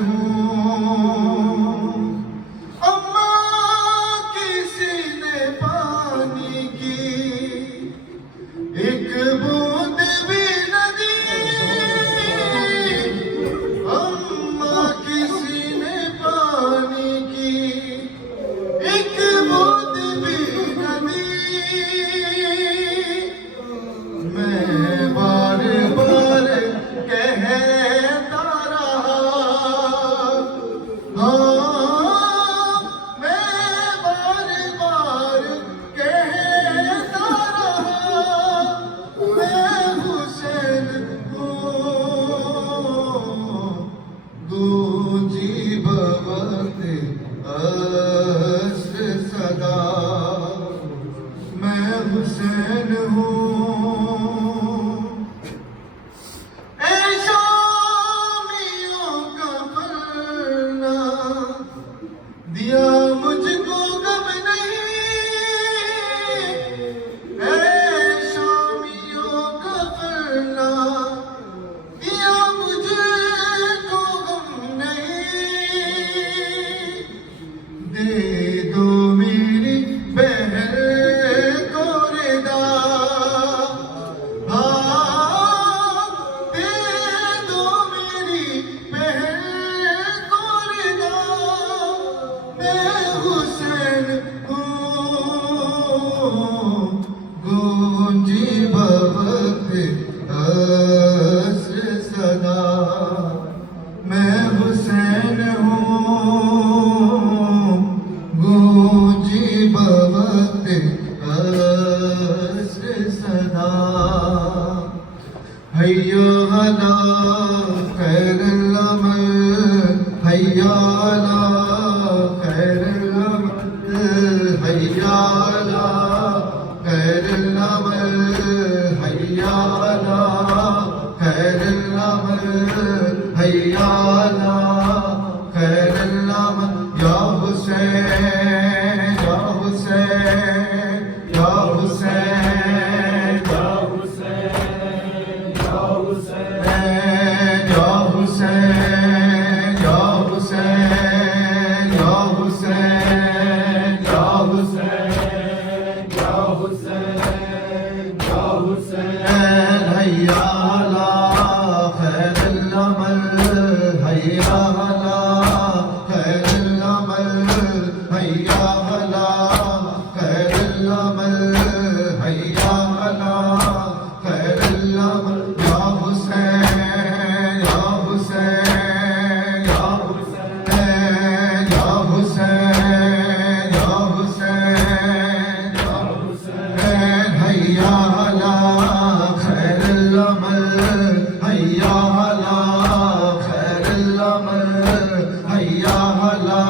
ہوں اما کسی نے پانی کی ایک بوند بھی نہ دی اما کسی نے پانی کی ایک بوند بھی نہ دی میں بار بار کہتا رہا میں بار بار کہتا رہا میں حسین ہوں گونجی بوقت عصر صدا میں حسین ہوں اے شامیوں کا پرنا دیا مجھ کو غم نہیں اے شامیوں کا پرنا دیا مجھ کو غم نہیں دے دو میری بہن کو ردا دے دو میری بہن کو ردا میں حسین ہوں گونجی بوقت عصر صدا میں حسین ہوں گونجی بوقت عصر صدا حیا علی خیر العمل حیا علی خیر العمل حیا علی خیر العمل حیا علی خیر العمل حیا علی خیر العمل یا حسین یا حسین یا حسین یا حسین یا حسین یا حسین یا حسین یا حسین یا حسین یا حسین یا حسین حیا علی خیر العمل حیا علی خیر العمل حیا علی خیر العمل حیا علی خیر العمل یا حسین یا حسین یا حسین یا حسین یا حسین یا حسین حیا علی خیر العمل حیا علی خیر العمل حیا علی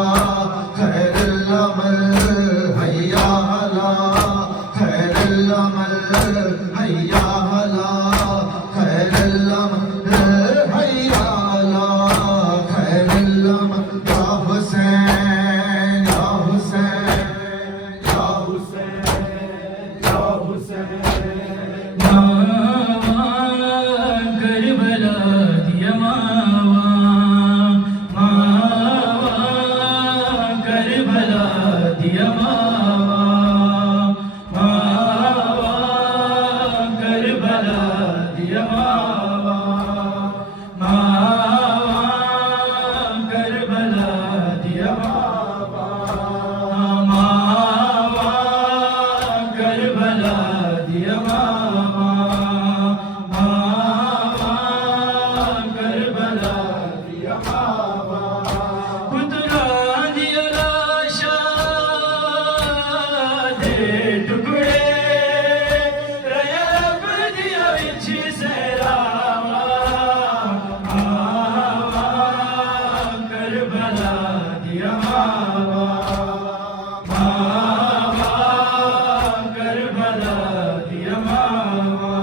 خیر العمل حیا علی خیر العمل حیا علی خیر العمل حیا علی خیر العمل یا حسین یا حسین یا حسین یا حسین کربلا دیا ماوا کربلا دیا ماوا کربلا دیا ماوا کربلا دیا ماوا کربلا دیا ماوا کربلا دیا ماوا پتلا دیا لاشا دے ٹکڑے ریب دیا اچھی سیراوا کربلا دیا ماوا کربلا دیا ماوا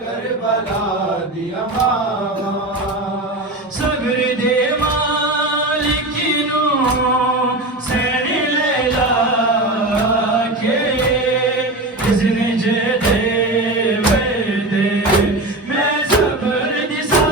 کربلا دیا ماوا صبر دے مالکینو سین لیلا کے اذن جے دے وے دے میں صبر دی سا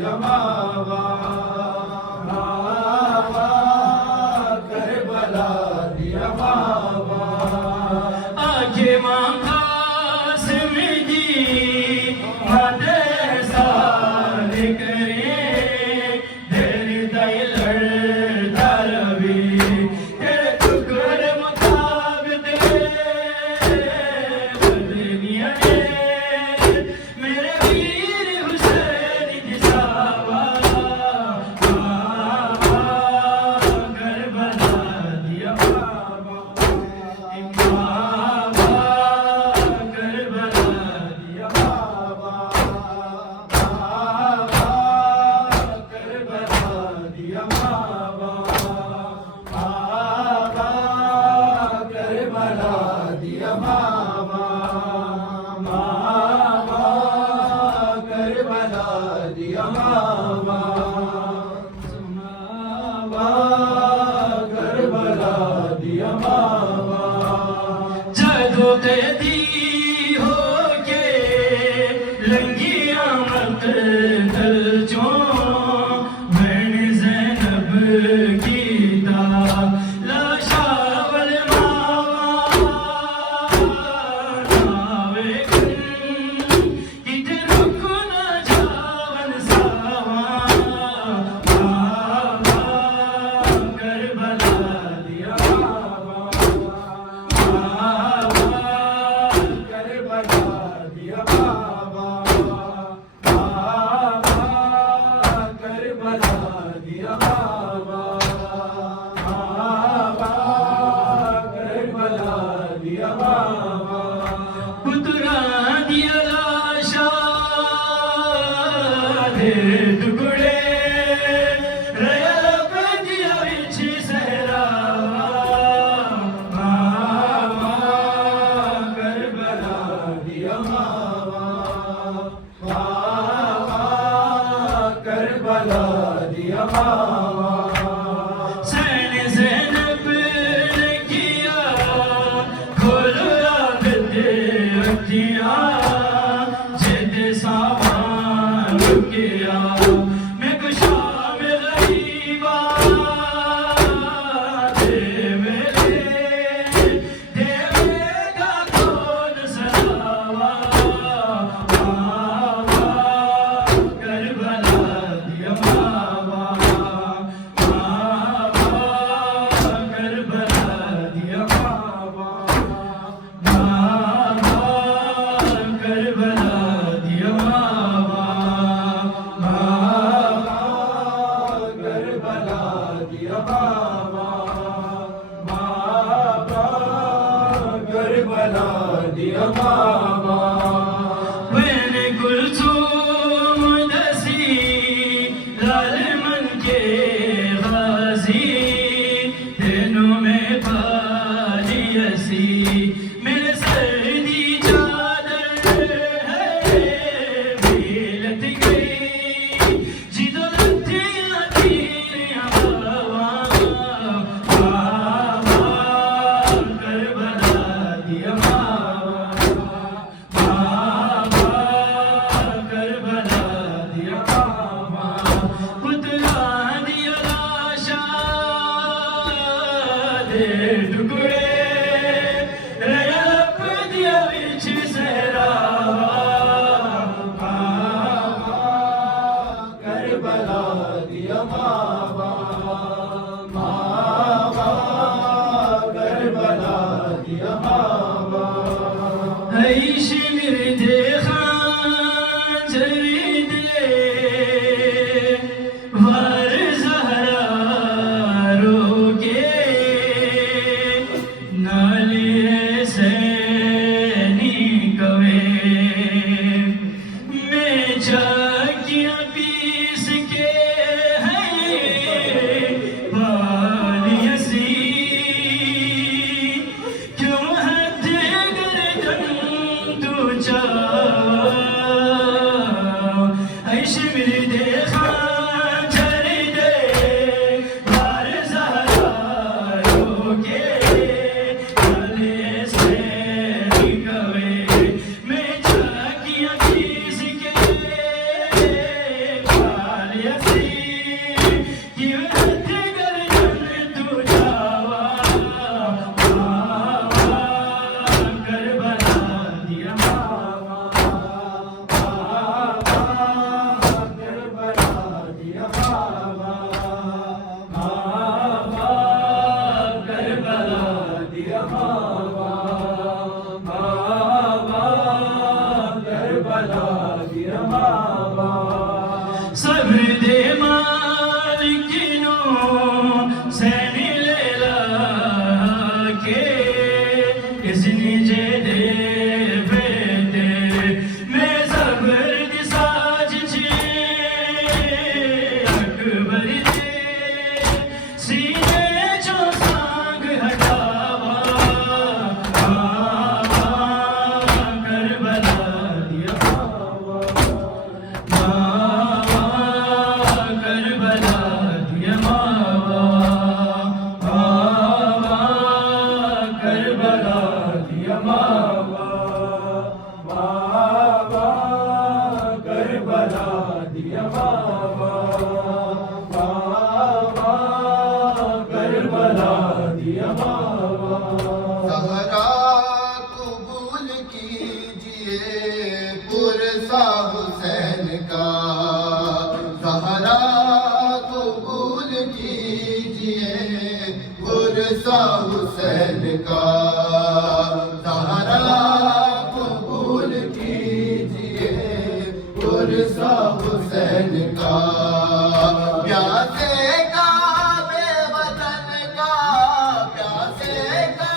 دیا بابا کربلا دیا بابا آنکھیں مانگا سمجھی مدے سال کرے دیر دائی لڑتا روی تیرے ٹکڑ مطاب دے بدنیا میرے ویر حسین کی ساوا کربلا دیا بابا جدو قیدی ہو کے لنگیاں مت دل چوں بہن زینب کی دا لاشا والماوا ناوے کن کتے رکن جاون ساوا کربلا دیا ٹکڑے ریل پدیا وچ سہرا کربلا دیا کربلا دیا سین زینب نے کیا کھولیا اکھیاں جد سامان کیا میں کچھ شامل غریبا دیوے گا کون سلاوا کربلا دیا بابا کربلا دیا بابا کربلا دیا بابا کربلا دیا بابا کربلا دیا بابا بین کلثوم دسی لال من کے غازی دنوں میں پالی اسی میرے سردی چادر ہے بیلت گئی جدو لتیاں تیریاں کربلا دیا کربلا دیا پتلا دیا لاشا دے ٹکڑے ریل پدیا وچ سہرا کربلا دیا بابا کربلا دیا بابا شمر دے خانجر دے وار زہرا رو کے نالے سینی کوے میں چاکیاں پیس کے ہیں پالی اسی کیوں ہاتھ گردن تو چاہا شمر دے خانجر دے وار زہرا رو کے نالے سینی کوے میں چاکیاں پیس کے صبر دے مالک نو سین لیلا کے اس نجے دے بیتے میں صبر دی ساج چھے اکبر دے سینے چو سانگ ہٹاوا کربلا دیا کربلا دیا کربلا دیا کربلا دیا کربلا دیا زہرا قبول کیجئے پرسا حسین کا زہرا قبول کیجئے پرسا حسین کا زہرا قبول کیجئے پرسا حسین کا پیاسے کا بے وطن کا پیاسے کا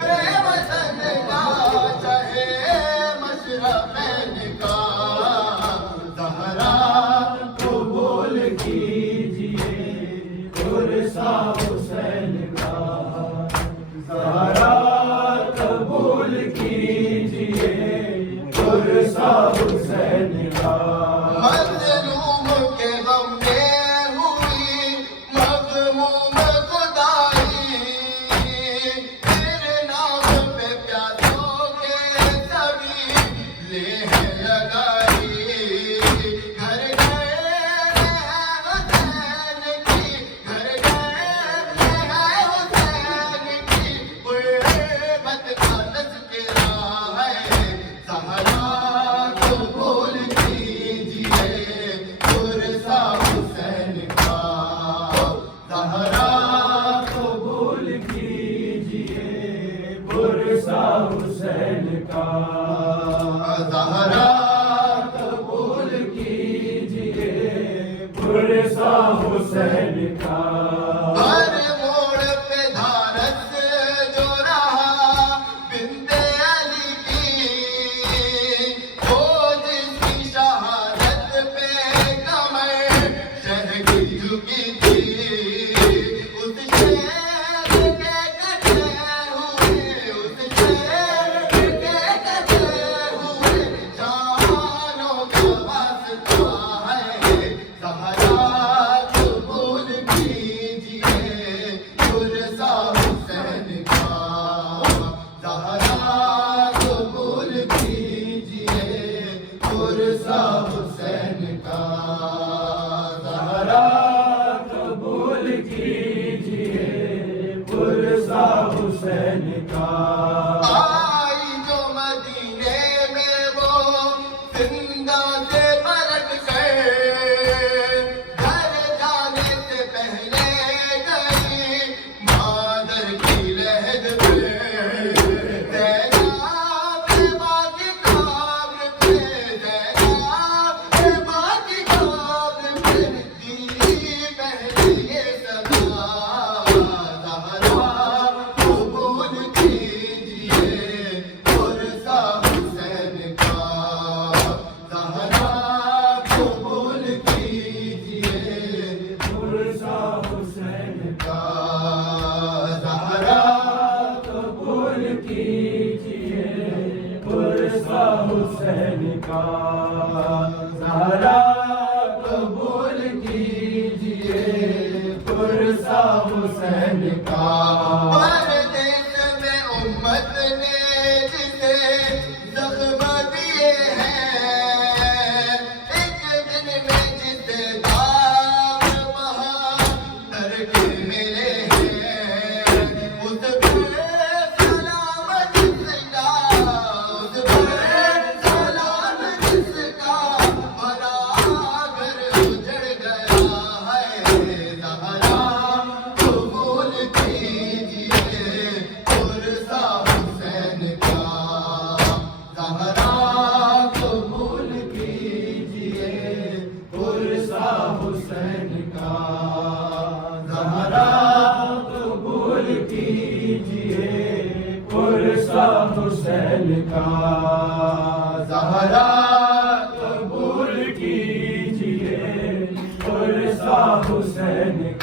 بے وطن کا چاہے مشرقین کا زہرا قبول کیجئے پرسا حسین کا زہرا قبول کیجئے پرسا حسین کا مظلوم کے غم میں ہوئی مغموم خدائی تیرے نام پہ پیاسوں کے سبھی لے لگائی گھر گئے حسین کی گھر گئے حسین کی غربت کا تذکرہ ہے زہرا قبول کیجئے پرسا حسین کا زہرا قبول کیجئے پرسا حسین کا زہرا قبول کیجئے پرسا حسین کا ہر موڑ پہ دھارت جو رہا بنت علی کی وہ جس کی شہادت پہ کمر شہ کی جھکی تھی اس شہر کے کٹے ہوئے اس شہر کے کٹے ہوئے جانوں کا واسطہ ہے زہرا قبول کیجئے پرسا حسین کا زہرا قبول کیجئے پرسا حسین کا زہرا قبول کیجئے پرسا حسین کا آئی جو مدینے میں وہ زندہ سے پلٹ کر گھر جانے سے پہلے گئی مادر کی لہد پہ زینب باقی قبر پہ زینب باقی قبر پہ دی پہلے یہ سزا زہرا قبول کیجئے پرسا حسین کا زہرا قبول کیجئے پرسا حسین کا زہرا قبول کیجئے پرسا حسین کا زہرا قبول کیجئے پرسا حسین کا پردیس میں امت نے جسے زخم دیے ہیں ایک دن میں جسے داغ بہادر کے ملے ہیں اس پر سلام جس کا اس پر سلام جس کا بڑا گھر اجڑ گیا ہے زہرا قبول کیجئے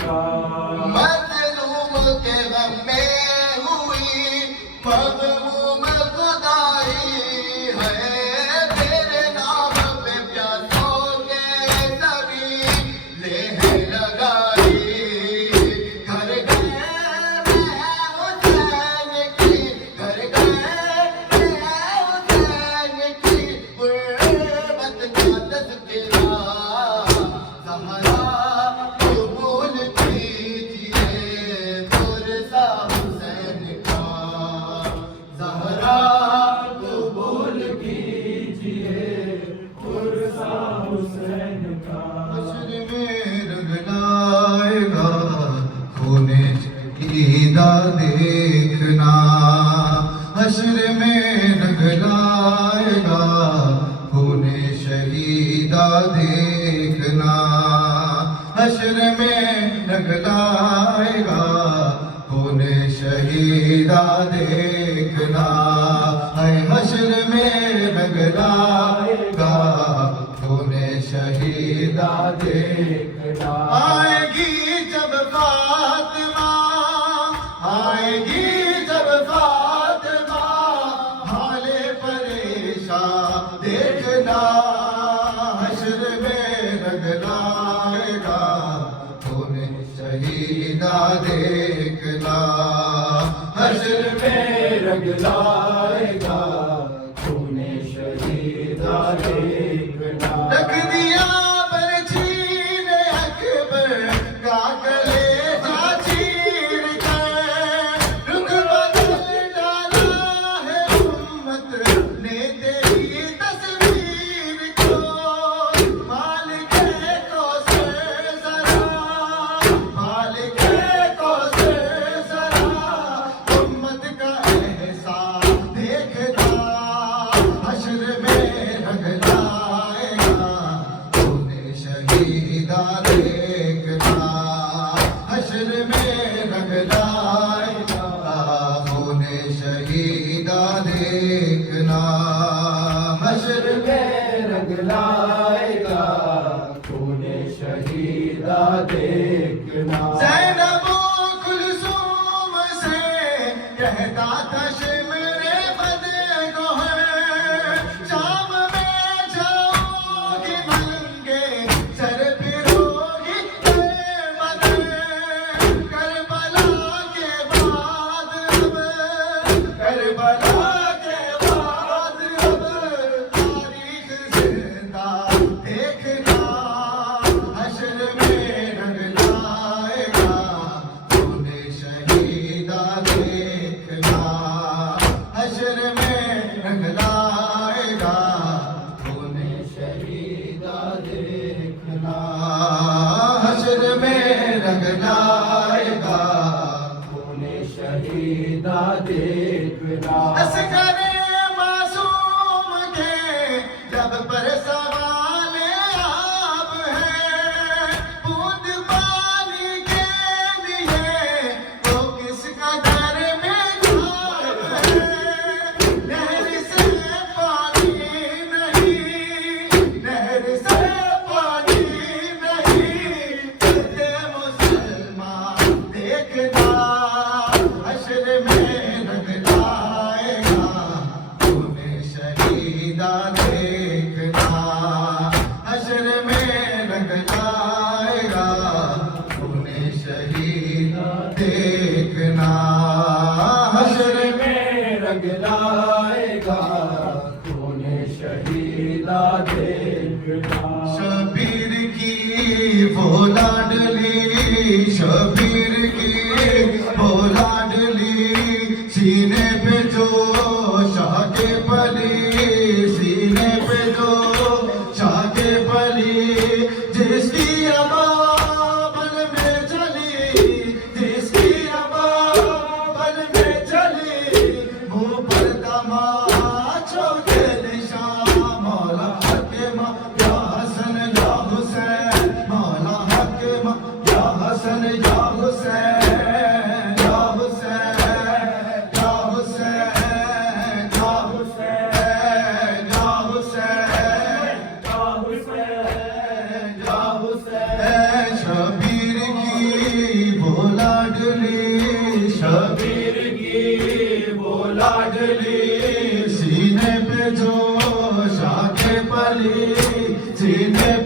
کا مظلوم کے غم میں ہوئی مغموم خدائی ہے، تیرے نام پہ پیاسوں کے سبھی لہر لگائی، گھر گئے میں حسین کی، گھر گئے میں حسین کی غربت کا تذکرہ، زہرا قبول کیجئے پرسا حسین کا، زہرا قبول کیجئے پرسا حسین کا۔ حشر میں رنگلائے گا خون شہیدہ دیکھنا، حشر میں رنگلائے گا خون شہیدہ دیکھنا، حشر میں رنگلائے گا خون شہیدہ دیکھنا، اے حشر میں رنگلائے گا خون شہیدہ دیکھنا، آئے گی جب فاطمہ، آئے گی جب فاطمہ حال پریشان دیکھنا، حشر میں رنگلائے گا خون شہیدہ دیکھنا، حشر میں رنگ لائے گا خون شہیدہ دیکھنا۔ رکھ دیا برچھی نے اکبر کا کلیجہ چیر کر، رخ بدل ڈالا ہے امت نے تیری تصویر کو، مالک کوثر ذرا، مالک کوثر ذرا امت کا احسان دیکھنا، حشر میں رنگلائے گا خون شہیدہ دیکھنا، حشر میں رنگلائے گا خون شہیدہ دیکھنا، حشر میں رنگ لائے گا خون شہیدہ دیکھنا۔ زینب و کلثوم سے کہتا تھا شمر بدگوہر، شام میں جاؤ گی ننگے سر پھروگی بدر، کربلا کے بعد اب، کربلا کے بعد اب تاریخ زندہ دیکھنا، حشر میں رنگلائے گا خون شہیدہ دیکھنا، حشر میں رنگلائے گا خون شہیدہ دیکھنا، حشر میں رنگلائے گا خون شہیدہ دیکھنا۔ عسکر معصوم کے جب پر سوال آب ہے، بوند پانی کے لیے تو کس قدر میں جھاب ہے، نہر سے پانی نہیں، نہر سے پانی نہیں، کرتے مسلمان دیکھنا، حشر میں رنگلائے گا خون شہیدہ دیکھنا، حشر میں رنگلائے گا خون شہیدہ دیکھنا، حشر میں رنگ لائے گا خون شہیدہ دیکھنا۔ شبیر کی وہ لاڈلی، شبیر کی وہ لاڈلی، سینے پہ جو شاہ کے پلی، سینے پہ جو شاہ کے پلی، جس کی